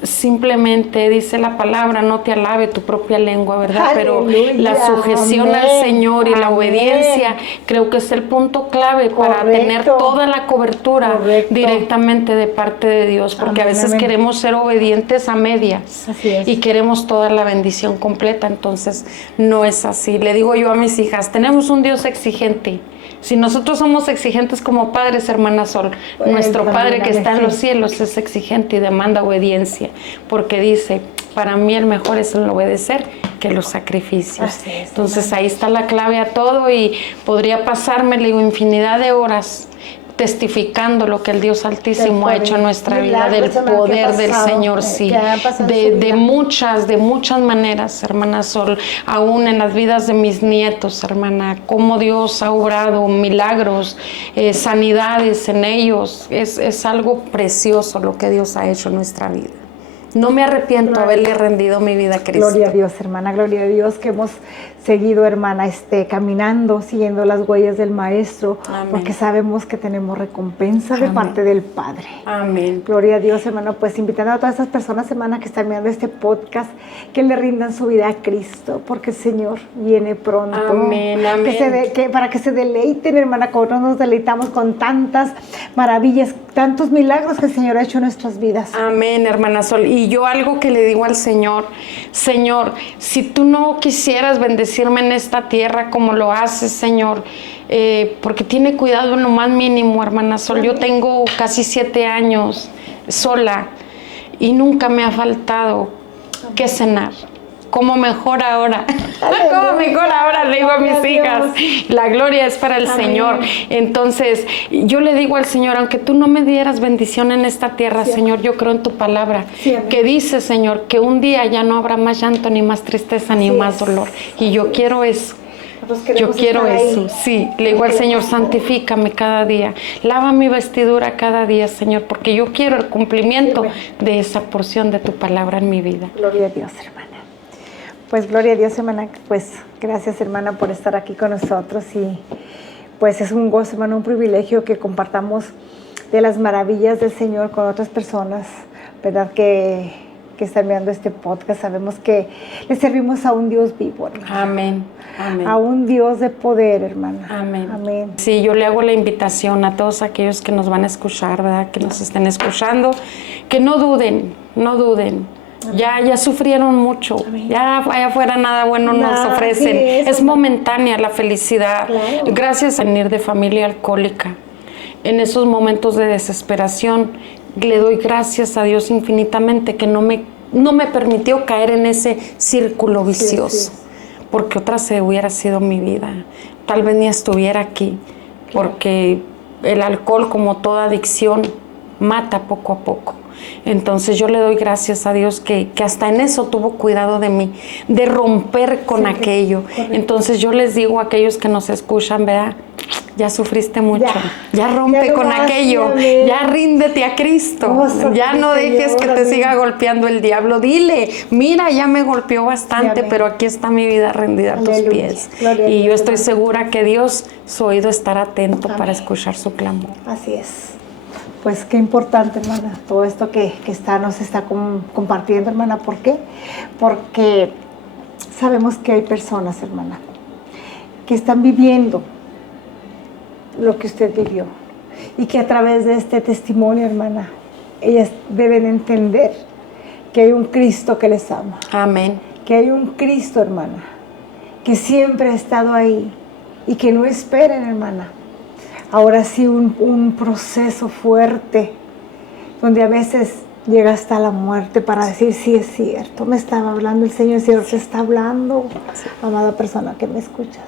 Simplemente dice la palabra, no te alabe tu propia lengua, ¿verdad? Aleluya, pero la sujeción amén, al Señor y la amén. obediencia creo que es el punto clave para tener toda la cobertura directamente de parte de Dios, porque amén, a veces queremos ser obedientes a medias y queremos toda la bendición completa, entonces no es así. Le digo yo a mis hijas, tenemos un Dios exigente. Si nosotros somos exigentes como padres, hermana Sol, nuestro Padre que está en los cielos es exigente y demanda obediencia, porque dice, para mí el mejor es el obedecer que los sacrificios. Entonces ahí está la clave a todo y podría pasarme, le digo, infinidad de horas testificando lo que el Dios Altísimo ha hecho en nuestra vida, del poder del Señor, sí, de muchas maneras, hermana Sol, aún en las vidas de mis nietos, hermana, cómo Dios ha obrado milagros, sanidades en ellos, es algo precioso lo que Dios ha hecho en nuestra vida. No me arrepiento de haberle rendido mi vida a Cristo. Gloria a Dios, hermana, gloria a Dios que hemos seguido, hermana, caminando, siguiendo las huellas del Maestro, Amén. Porque sabemos que tenemos recompensa de parte del Padre. Amén. Gloria a Dios, hermano, pues invitando a todas esas personas, hermana, que están mirando este podcast, que le rindan su vida a Cristo, porque el Señor viene pronto. Amén, amén. Para que se deleiten, hermana, como nosotros nos deleitamos con tantas maravillas, tantos milagros que el Señor ha hecho en nuestras vidas. Amén, hermana Sol. Y yo algo que le digo al Señor, Señor, si tú no quisieras bendecirme en esta tierra como lo haces, Señor, porque tiene cuidado en lo más mínimo, hermana Sol. Yo tengo casi 7 años sola y nunca me ha faltado que cenar. Como mejor ahora, como mejor ahora, le digo a mis hijas, la gloria es para el Señor. Entonces, yo le digo al Señor, aunque tú no me dieras bendición en esta tierra, Señor, yo creo en tu palabra, que dice, Señor, que un día ya no habrá más llanto, ni más tristeza, ni más dolor. Y yo quiero eso. Yo quiero eso, sí. Le digo al Señor, santifícame cada día, lava mi vestidura cada día, Señor, porque yo quiero el cumplimiento de esa porción de tu palabra en mi vida. Gloria a Dios, hermana. Pues gloria a Dios, hermana, pues gracias, hermana, por estar aquí con nosotros y pues es un gozo, hermana, un privilegio que compartamos de las maravillas del Señor con otras personas, ¿verdad? Que están mirando este podcast. Sabemos que le servimos a un Dios vivo, hermana. Amén. Amén. A un Dios de poder, hermana. Amén. Amén. Sí, yo le hago la invitación a todos aquellos que nos van a escuchar, ¿verdad? Que nos estén escuchando, que no duden, no duden. Ya sufrieron mucho. Amén. Ya allá afuera nada bueno nos ofrecen. Sí, es momentánea la felicidad. Claro. Gracias a venir de familia alcohólica. En esos momentos de desesperación, le doy gracias a Dios infinitamente que no me permitió caer en ese círculo vicioso. Sí, sí. Porque otra se hubiera sido mi vida. Tal vez ni estuviera aquí, porque el alcohol, como toda adicción, mata poco a poco. Entonces yo le doy gracias a Dios que hasta en eso tuvo cuidado de mí, de romper con aquello. Correcto. Entonces yo les digo a aquellos que nos escuchan, ¿verdad? Ya sufriste mucho, ya rompe ya con aquello, ya ríndete a Cristo, ya no dejes que te siga golpeando el diablo, dile, mira, ya me golpeó bastante, pero aquí está mi vida rendida a tus pies. Y yo estoy segura que Dios, su oído estará atento para escuchar su clamor. Así es. Pues qué importante, hermana, todo esto que nos está compartiendo, hermana. ¿Por qué? Porque sabemos que hay personas, hermana, que están viviendo lo que usted vivió y que a través de este testimonio, hermana, ellas deben entender que hay un Cristo que les ama. Amén. Que hay un Cristo, hermana, que siempre ha estado ahí y que no esperen, hermana, ahora sí un proceso fuerte donde a veces llega hasta la muerte para decir, sí es cierto, me estaba hablando el Señor te está hablando, amada persona que me escuchas.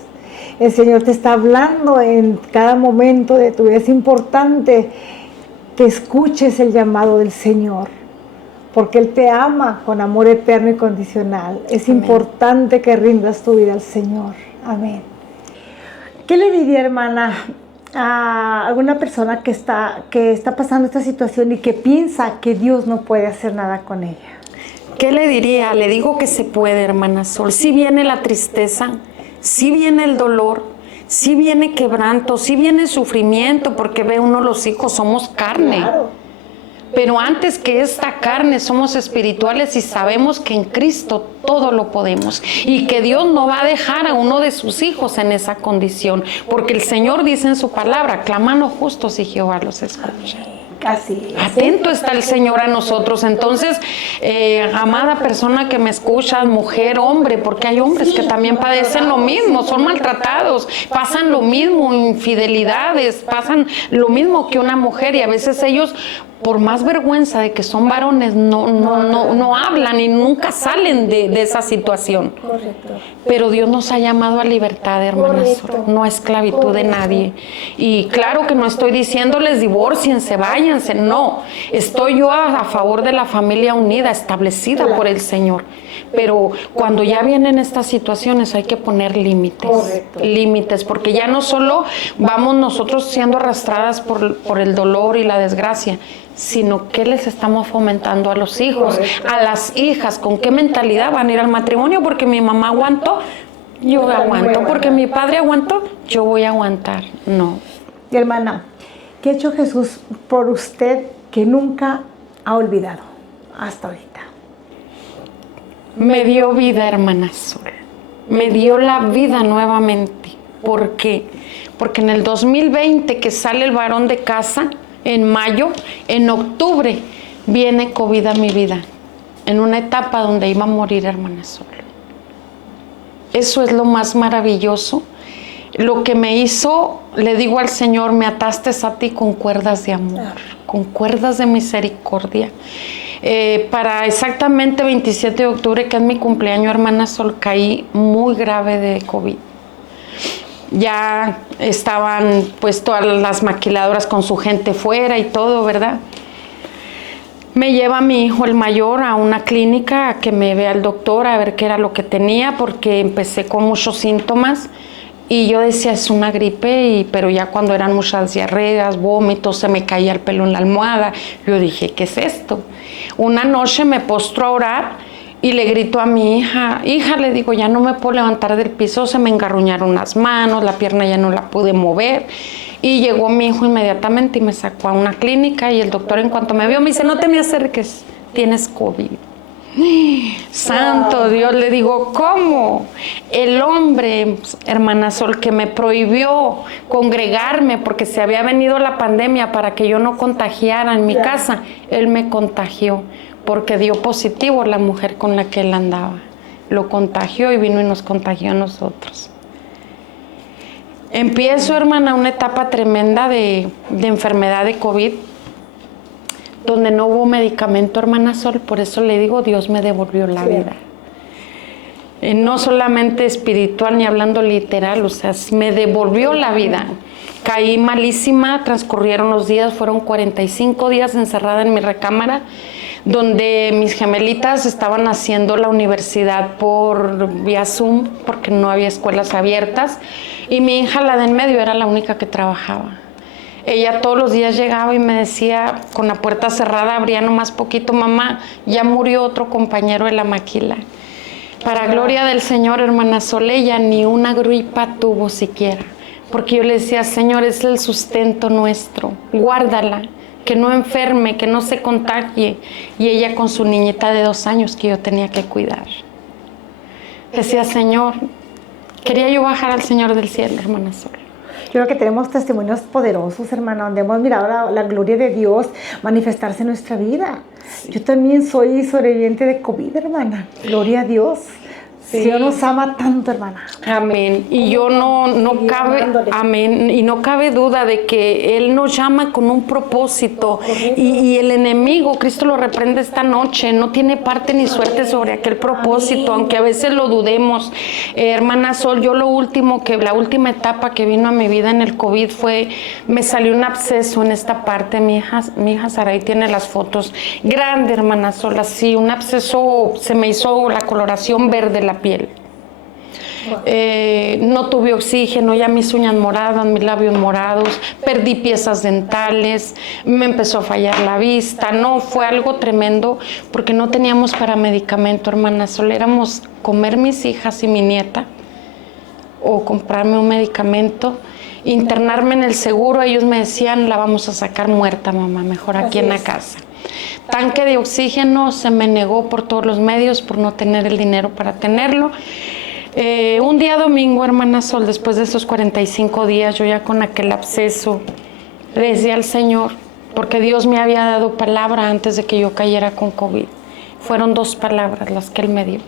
El Señor te está hablando en cada momento de tu vida. Es importante que escuches el llamado del Señor, porque Él te ama con amor eterno y condicional. Es importante que rindas tu vida al Señor. Amén. ¿Qué le diría, hermana, a alguna persona que está pasando esta situación y que piensa que Dios no puede hacer nada con ella? ¿Qué le diría? Le digo que se puede, hermana Sol. Si viene la tristeza, si viene el dolor, si viene quebranto, si viene sufrimiento, porque ve uno los hijos, somos carne. Claro. Pero antes que esta carne somos espirituales y sabemos que en Cristo todo lo podemos y que Dios no va a dejar a uno de sus hijos en esa condición, porque el Señor dice en su palabra, claman los justos y Jehová los escucha. Así es. Atento está el Señor a nosotros. Entonces, amada persona que me escuchas, mujer, hombre, porque hay hombres que también padecen lo mismo, son maltratados, pasan lo mismo, infidelidades, pasan lo mismo que una mujer y a veces ellos, por más vergüenza de que son varones, no hablan y nunca salen de esa situación. Correcto. Pero Dios nos ha llamado a libertad, hermanas, no a esclavitud de nadie. Y claro que no estoy diciéndoles divórciense, váyanse, no. Estoy yo a favor de la familia unida, establecida por el Señor. Pero cuando ya vienen estas situaciones hay que poner límites. Correcto. Límites, porque ya no solo vamos nosotros siendo arrastradas por el dolor y la desgracia, sino que les estamos fomentando a los hijos, a las hijas, con qué mentalidad van a ir al matrimonio, porque mi mamá aguantó, yo aguanto, porque mi padre aguantó, yo voy a aguantar. No. Y hermana, ¿qué ha hecho Jesús por usted que nunca ha olvidado hasta ahorita? Me dio vida, hermana Sol. Me dio la vida nuevamente. ¿Por qué? Porque en el 2020 que sale el varón de casa, en mayo, en octubre, viene COVID a mi vida. En una etapa donde iba a morir, hermana Sol. Eso es lo más maravilloso. Lo que me hizo, le digo al Señor, me ataste a ti con cuerdas de amor, con cuerdas de misericordia. Para exactamente 27 de octubre, que es mi cumpleaños, hermana Sol, caí muy grave de COVID. Ya estaban pues todas las maquiladoras con su gente fuera y todo, ¿verdad? Me lleva mi hijo el mayor a una clínica a que me vea el doctor a ver qué era lo que tenía, porque empecé con muchos síntomas y yo decía es una gripe, pero ya cuando eran muchas diarreas, vómitos, se me caía el pelo en la almohada, yo dije, ¿qué es esto? Una noche me postro a orar y le grito a mi hija, le digo, ya no me puedo levantar del piso, se me engarruñaron las manos, la pierna ya no la pude mover. Y llegó mi hijo inmediatamente y me sacó a una clínica y el doctor en cuanto me vio me dice, no te me acerques, tienes COVID. Santo Dios, le digo, ¿cómo? El hombre, hermana Sol, que me prohibió congregarme porque se había venido la pandemia para que yo no contagiara en mi casa, él me contagió porque dio positivo la mujer con la que él andaba. Lo contagió y vino y nos contagió a nosotros. Empiezo, hermana, una etapa tremenda de enfermedad de COVID, donde no hubo medicamento, hermana Sol, por eso le digo, Dios me devolvió la vida. No solamente espiritual ni hablando literal, o sea, me devolvió la vida. Caí malísima, transcurrieron los días, fueron 45 días encerrada en mi recámara, donde mis gemelitas estaban haciendo la universidad por vía Zoom, porque no había escuelas abiertas, y mi hija, la de en medio, era la única que trabajaba. Ella todos los días llegaba y me decía, con la puerta cerrada, abría nomás poquito, mamá, ya murió otro compañero de la maquila. Para gloria del Señor, hermana Sol, ella ni una gripa tuvo siquiera, porque yo le decía, Señor, es el sustento nuestro, guárdala, que no enferme, que no se contagie. Y ella con su niñita de 2 años que yo tenía que cuidar. Decía, Señor, quería yo bajar al Señor del cielo, hermana Sol. Yo creo que tenemos testimonios poderosos, hermana, donde hemos mirado la gloria de Dios manifestarse en nuestra vida. Sí. Yo también soy sobreviviente de COVID, hermana. Gloria a Dios. Sí. Dios nos ama tanto, hermana. Amén. Y yo no cabe, amén, y no cabe duda de que Él nos llama con un propósito. Y el enemigo, Cristo lo reprende esta noche, no tiene parte ni suerte sobre aquel propósito, aunque a veces lo dudemos. Hermana Sol, yo la última etapa que vino a mi vida en el COVID fue, me salió un absceso en esta parte. Mi hija Saray tiene las fotos. Grande, hermana Sol, así, un absceso, se me hizo la coloración verde la piel. No tuve oxígeno, ya mis uñas moradas, mis labios morados, perdí piezas dentales, me empezó a fallar la vista. No, fue algo tremendo porque no teníamos para medicamento, hermana. Solo éramos comer mis hijas y mi nieta o comprarme un medicamento, internarme en el seguro. Ellos me decían, la vamos a sacar muerta, mamá, mejor aquí en la casa. Tanque de oxígeno se me negó por todos los medios por no tener el dinero para tenerlo. Un día domingo, hermana Sol, después de esos 45 días, yo ya con aquel absceso, le decía al Señor, porque Dios me había dado palabra antes de que yo cayera con COVID. Fueron 2 palabras las que Él me dio.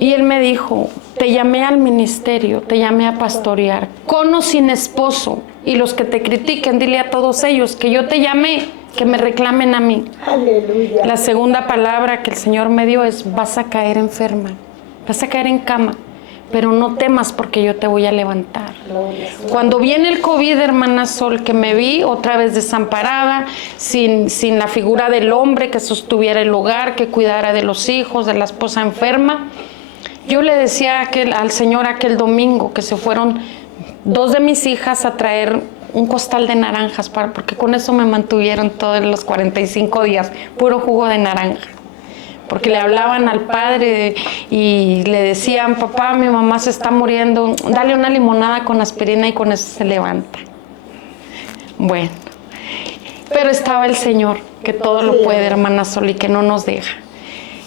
Y Él me dijo, te llamé al ministerio, te llamé a pastorear, con o sin esposo, y los que te critiquen, dile a todos ellos que yo te llamé, que me reclamen a mí. Aleluya. La segunda palabra que el Señor me dio es, vas a caer enferma, vas a caer en cama, pero no temas porque yo te voy a levantar. Cuando viene el COVID, hermana Sol, que me vi otra vez desamparada, sin la figura del hombre que sostuviera el hogar, que cuidara de los hijos, de la esposa enferma, yo le decía al Señor aquel domingo que se fueron 2 de mis hijas a traer un costal de naranjas, porque con eso me mantuvieron todos los 45 días, puro jugo de naranja. Porque le hablaban al padre y le decían, papá, mi mamá se está muriendo, dale una limonada con aspirina y con eso se levanta. Bueno, pero estaba el Señor, que todo lo puede, hermana Sol, y que no nos deja.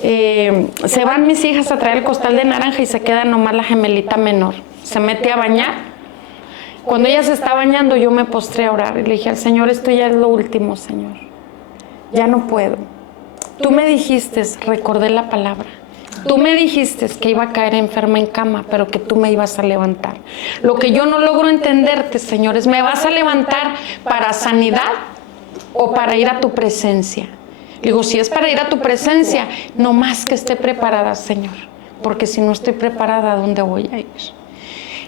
Se van mis hijas a traer el costal de naranja y se queda nomás la gemelita menor. Se mete a bañar. Cuando ella se está bañando, yo me postré a orar y le dije al Señor, esto ya es lo último, Señor. Ya no puedo. Tú me dijiste, recordé la palabra, tú me dijiste que iba a caer enferma en cama, pero que tú me ibas a levantar. Lo que yo no logro entenderte, Señor, es, ¿me vas a levantar para sanidad o para ir a tu presencia? Digo, si es para ir a tu presencia, no más que esté preparada, Señor, porque si no estoy preparada, ¿a dónde voy a ir?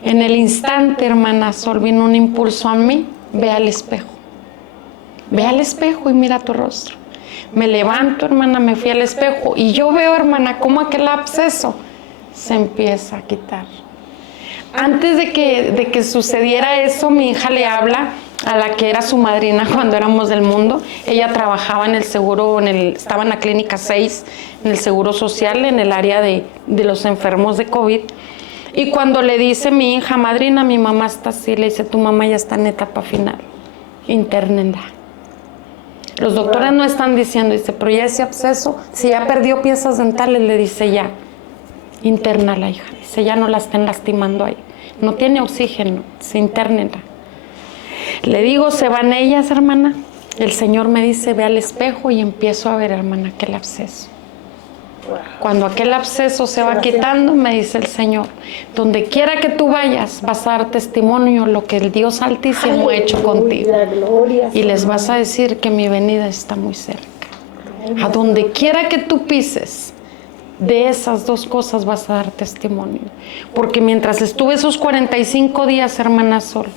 En el instante, hermana Sol, vino un impulso a mí, ve al espejo y mira tu rostro. Me levanto, hermana, me fui al espejo y yo veo, hermana, cómo aquel absceso se empieza a quitar. Antes de que sucediera eso, mi hija le habla a la que era su madrina cuando éramos del mundo. Ella trabajaba en el seguro, estaba en la clínica 6, en el seguro social, en el área de los enfermos de COVID. Y cuando le dice mi hija, madrina, mi mamá está así, le dice, tu mamá ya está en etapa final, internenla. Los doctores no están diciendo, dice, pero ya ese absceso, si ya perdió piezas dentales, le dice ya, internala, hija. Dice, ya no la estén lastimando ahí. No tiene oxígeno, se internela. Le digo, se van ellas, hermana. El Señor me dice, ve al espejo y empiezo a ver, hermana, aquel absceso. Cuando aquel absceso se va quitando, me dice el Señor, donde quiera que tú vayas, vas a dar testimonio de lo que el Dios Altísimo ha hecho contigo. Y les vas a decir que mi venida está muy cerca. A donde quiera que tú pises, de esas dos cosas vas a dar testimonio. Porque mientras estuve esos 45 días, hermana Sol,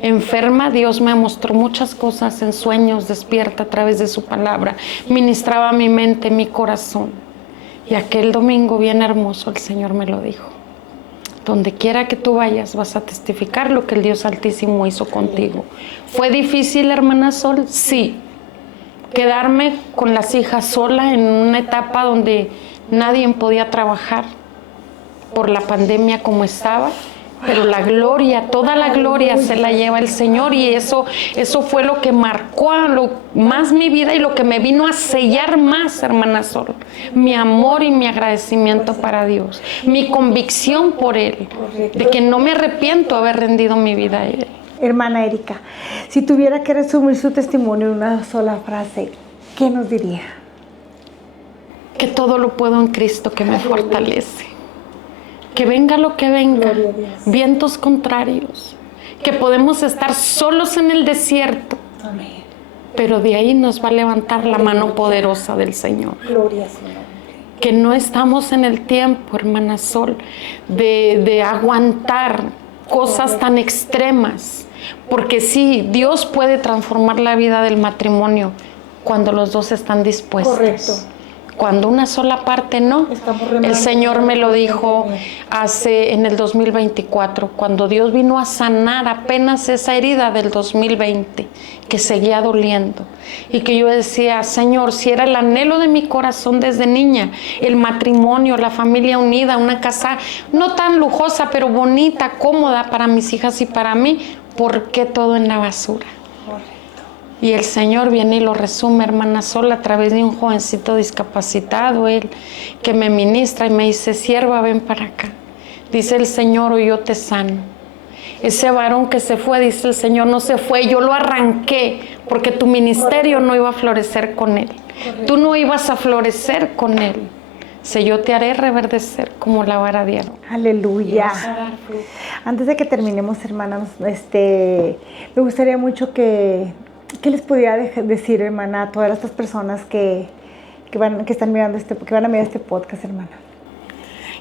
enferma, Dios me mostró muchas cosas en sueños, despierta a través de su palabra. Ministraba mi mente, mi corazón. Y aquel domingo bien hermoso el Señor me lo dijo. Donde quiera que tú vayas, vas a testificar lo que el Dios Altísimo hizo contigo. ¿Fue difícil, hermana Sol? Sí. Quedarme con las hijas sola en una etapa donde nadie podía trabajar por la pandemia como estaba. Pero la gloria, toda la gloria se la lleva el Señor, y eso fue lo que marcó más mi vida y lo que me vino a sellar más, hermana Sol. Mi amor y mi agradecimiento para Dios, mi convicción por Él, de que no me arrepiento de haber rendido mi vida a Él. Hermana Erika, si tuviera que resumir su testimonio en una sola frase, ¿qué nos diría? Que todo lo puedo en Cristo que me fortalece. Que venga lo que venga, vientos contrarios, que podemos estar solos en el desierto, pero de ahí nos va a levantar la mano poderosa del Señor. Que no estamos en el tiempo, hermana Sol, de aguantar cosas tan extremas, porque sí, Dios puede transformar la vida del matrimonio cuando los dos están dispuestos. Correcto. Cuando una sola parte no. El Señor me lo dijo en el 2024, cuando Dios vino a sanar apenas esa herida del 2020, que seguía doliendo. Y que yo decía, Señor, si era el anhelo de mi corazón desde niña, el matrimonio, la familia unida, una casa no tan lujosa, pero bonita, cómoda para mis hijas y para mí, ¿por qué todo en la basura? Y el Señor viene y lo resume, hermana Sol, a través de un jovencito discapacitado, él que me ministra y me dice, sierva, ven para acá. Dice el Señor, hoy yo te sano. Ese varón que se fue, dice el Señor, no se fue, yo lo arranqué, porque tu ministerio no iba a florecer con él. Tú no ibas a florecer con él. Si yo te haré reverdecer como la vara de Aarón. Aleluya. Antes de que terminemos, hermanas, me gustaría mucho ¿qué les podría decir, hermana, a todas estas personas que van a mirar este podcast, hermana?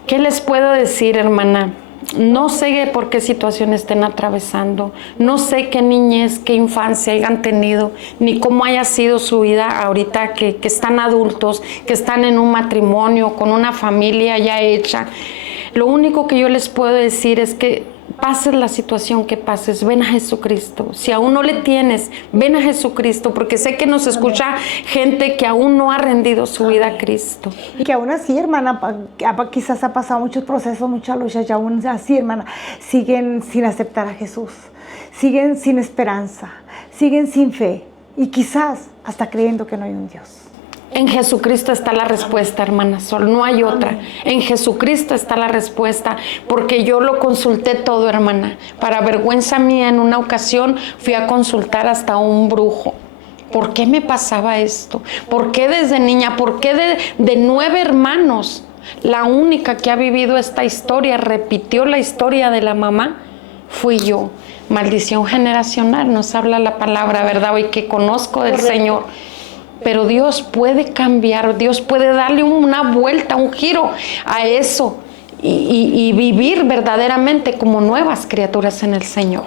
¿Qué les puedo decir, hermana? No sé por qué situación estén atravesando, no sé qué niñez, qué infancia hayan tenido, ni cómo haya sido su vida ahorita que están adultos, que están en un matrimonio, con una familia ya hecha. Lo único que yo les puedo decir es que pases la situación que pases, ven a Jesucristo. Si aún no le tienes, ven a Jesucristo, porque sé que nos escucha gente que aún no ha rendido su vida a Cristo. Y que aún así, hermana, quizás ha pasado muchos procesos, muchas luchas, y aún así, hermana, siguen sin aceptar a Jesús, siguen sin esperanza, siguen sin fe, y quizás hasta creyendo que no hay un Dios. En Jesucristo está la respuesta, hermana Sol, no hay otra. En Jesucristo está la respuesta, porque yo lo consulté todo, hermana. Para vergüenza mía, en una ocasión fui a consultar hasta un brujo. ¿Por qué me pasaba esto? ¿Por qué desde niña? ¿Por qué de 9 hermanos? La única que ha vivido esta historia, repitió la historia de la mamá, fui yo. Maldición generacional, nos habla la palabra, ¿verdad? Hoy que conozco del Señor. Pero Dios puede cambiar, Dios puede darle una vuelta, un giro a eso y vivir verdaderamente como nuevas criaturas en el Señor.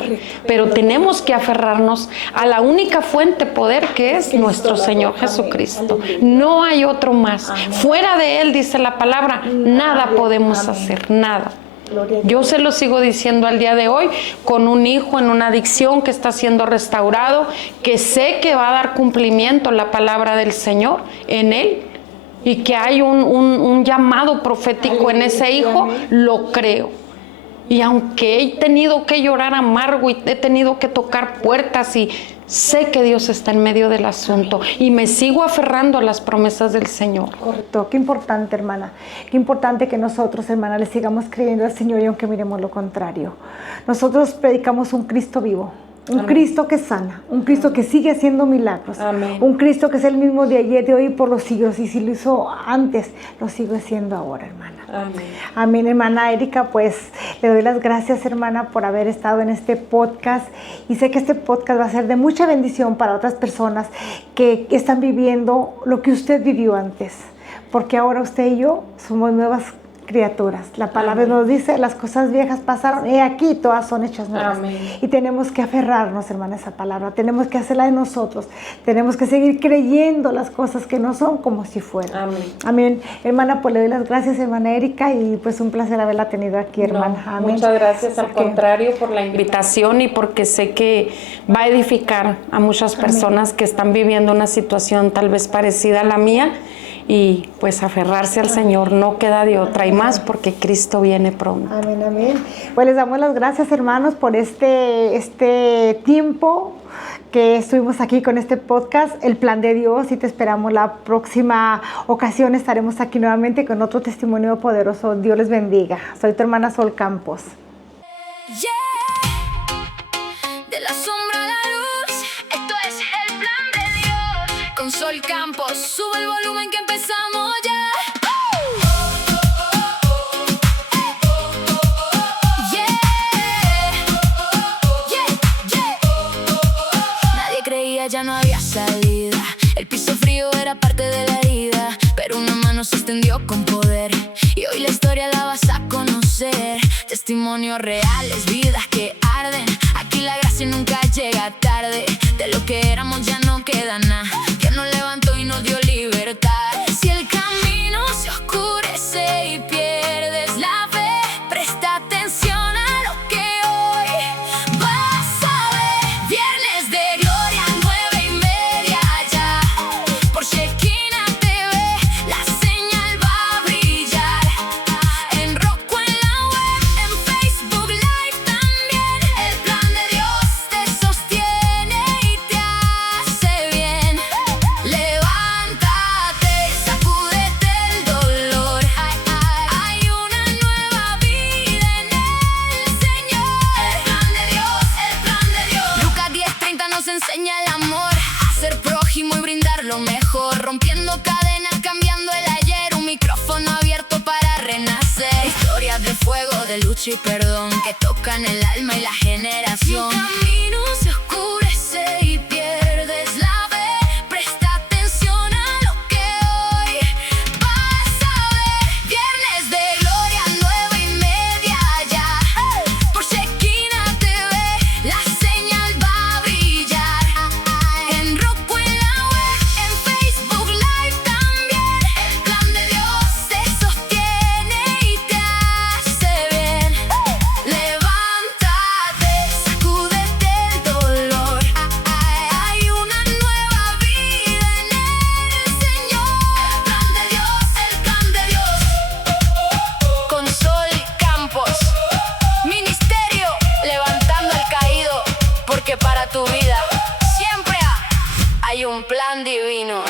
Pero tenemos que aferrarnos a la única fuente de poder que es nuestro Señor Jesucristo. No hay otro más. Fuera de Él, dice la palabra, nada podemos hacer, nada. Yo se lo sigo diciendo al día de hoy, con un hijo en una adicción que está siendo restaurado, que sé que va a dar cumplimiento la palabra del Señor en él, y que hay un llamado profético en ese hijo, lo creo. Y aunque he tenido que llorar amargo y he tenido que tocar puertas y sé que Dios está en medio del asunto y me sigo aferrando a las promesas del Señor. Correcto, qué importante, hermana. Qué importante que nosotros, hermana, le sigamos creyendo al Señor y aunque miremos lo contrario. Nosotros predicamos un Cristo vivo. Un Amén. Cristo que sana, un Cristo que sigue haciendo milagros, Amén. un Cristo que es el mismo de ayer, de hoy y por los siglos, y si lo hizo antes, lo sigue haciendo ahora, hermana. Amén. Amén, hermana Erika, pues le doy las gracias, hermana, por haber estado en este podcast, y sé que este podcast va a ser de mucha bendición para otras personas que están viviendo lo que usted vivió antes, porque ahora usted y yo somos nuevas criaturas. La palabra Amén. nos dice, las cosas viejas pasaron, y aquí todas son hechas nuevas. Amén. Y tenemos que aferrarnos, hermana, a esa palabra. Tenemos que hacerla de nosotros. Tenemos que seguir creyendo las cosas que no son como si fueran. Amén. Amén. Hermana, pues le doy las gracias, hermana Erika, y pues un placer haberla tenido aquí, hermana. No, Amén. muchas gracias, al Porque- contrario, por la invitación y porque sé que va a edificar a muchas personas que están viviendo una situación tal vez parecida a la mía, y pues aferrarse al Señor, no queda de otra, y más porque Cristo viene pronto. Amén, amén. Pues les damos las gracias, hermanos, por este tiempo que estuvimos aquí con este podcast, El Plan de Dios, y te esperamos la próxima ocasión. Estaremos aquí nuevamente con otro testimonio poderoso. Dios les bendiga. Soy tu hermana Sol Campos. Yeah. De la sombra a la luz, esto es el plan de Dios. Con Sol Campos, sube el volumen que empezamos ya. Nadie creía, ya no había salida. El piso frío era parte de la herida, pero una mano se extendió con poder. Y hoy la historia la vas a conocer. Testimonios reales, vidas que arden. Aquí la gracia nunca llega tarde. De lo que éramos ya no queda nada. Dios nos levantó y nos dio libertad. Si el camino se oscurece y pierdes la fe, presta atención a lo que hoy vas a ver. Viernes de gloria, 9:30 ya. Por Shekinah TV, la señal va a brillar. En Roku, en la web, en Facebook Live también. El plan de Dios te sostiene y te hace bien. Levántate, sacúdete el dolor. Hay una nueva vida en el Señor. El plan de Dios, el plan de Dios. Lucas 10:30 nos enseña el amor, a ser prójimo y brindar lo mejor, rompiendo cadenas, cambiando el ayer, un micrófono abierto para renacer. Historias de fuego, de lucha y perdón que tocan el alma y la generación. Mi camino se oscurece y pierdes la fe, presta atención a lo que hoy vas a ver. Viernes de gloria, 9:30 ya. Por Shekinah TV, la señal va a brillar. En Roku, en la web, en Facebook Live también. El plan de Dios te sostiene y te hace bien. Levántate, sacúdete el dolor. Hay una nueva vida en el Señor. El plan de Dios, el plan de Dios. Con Sol Campos, ministerio levantando al caído, porque para tu vida siempre hay un plan divino.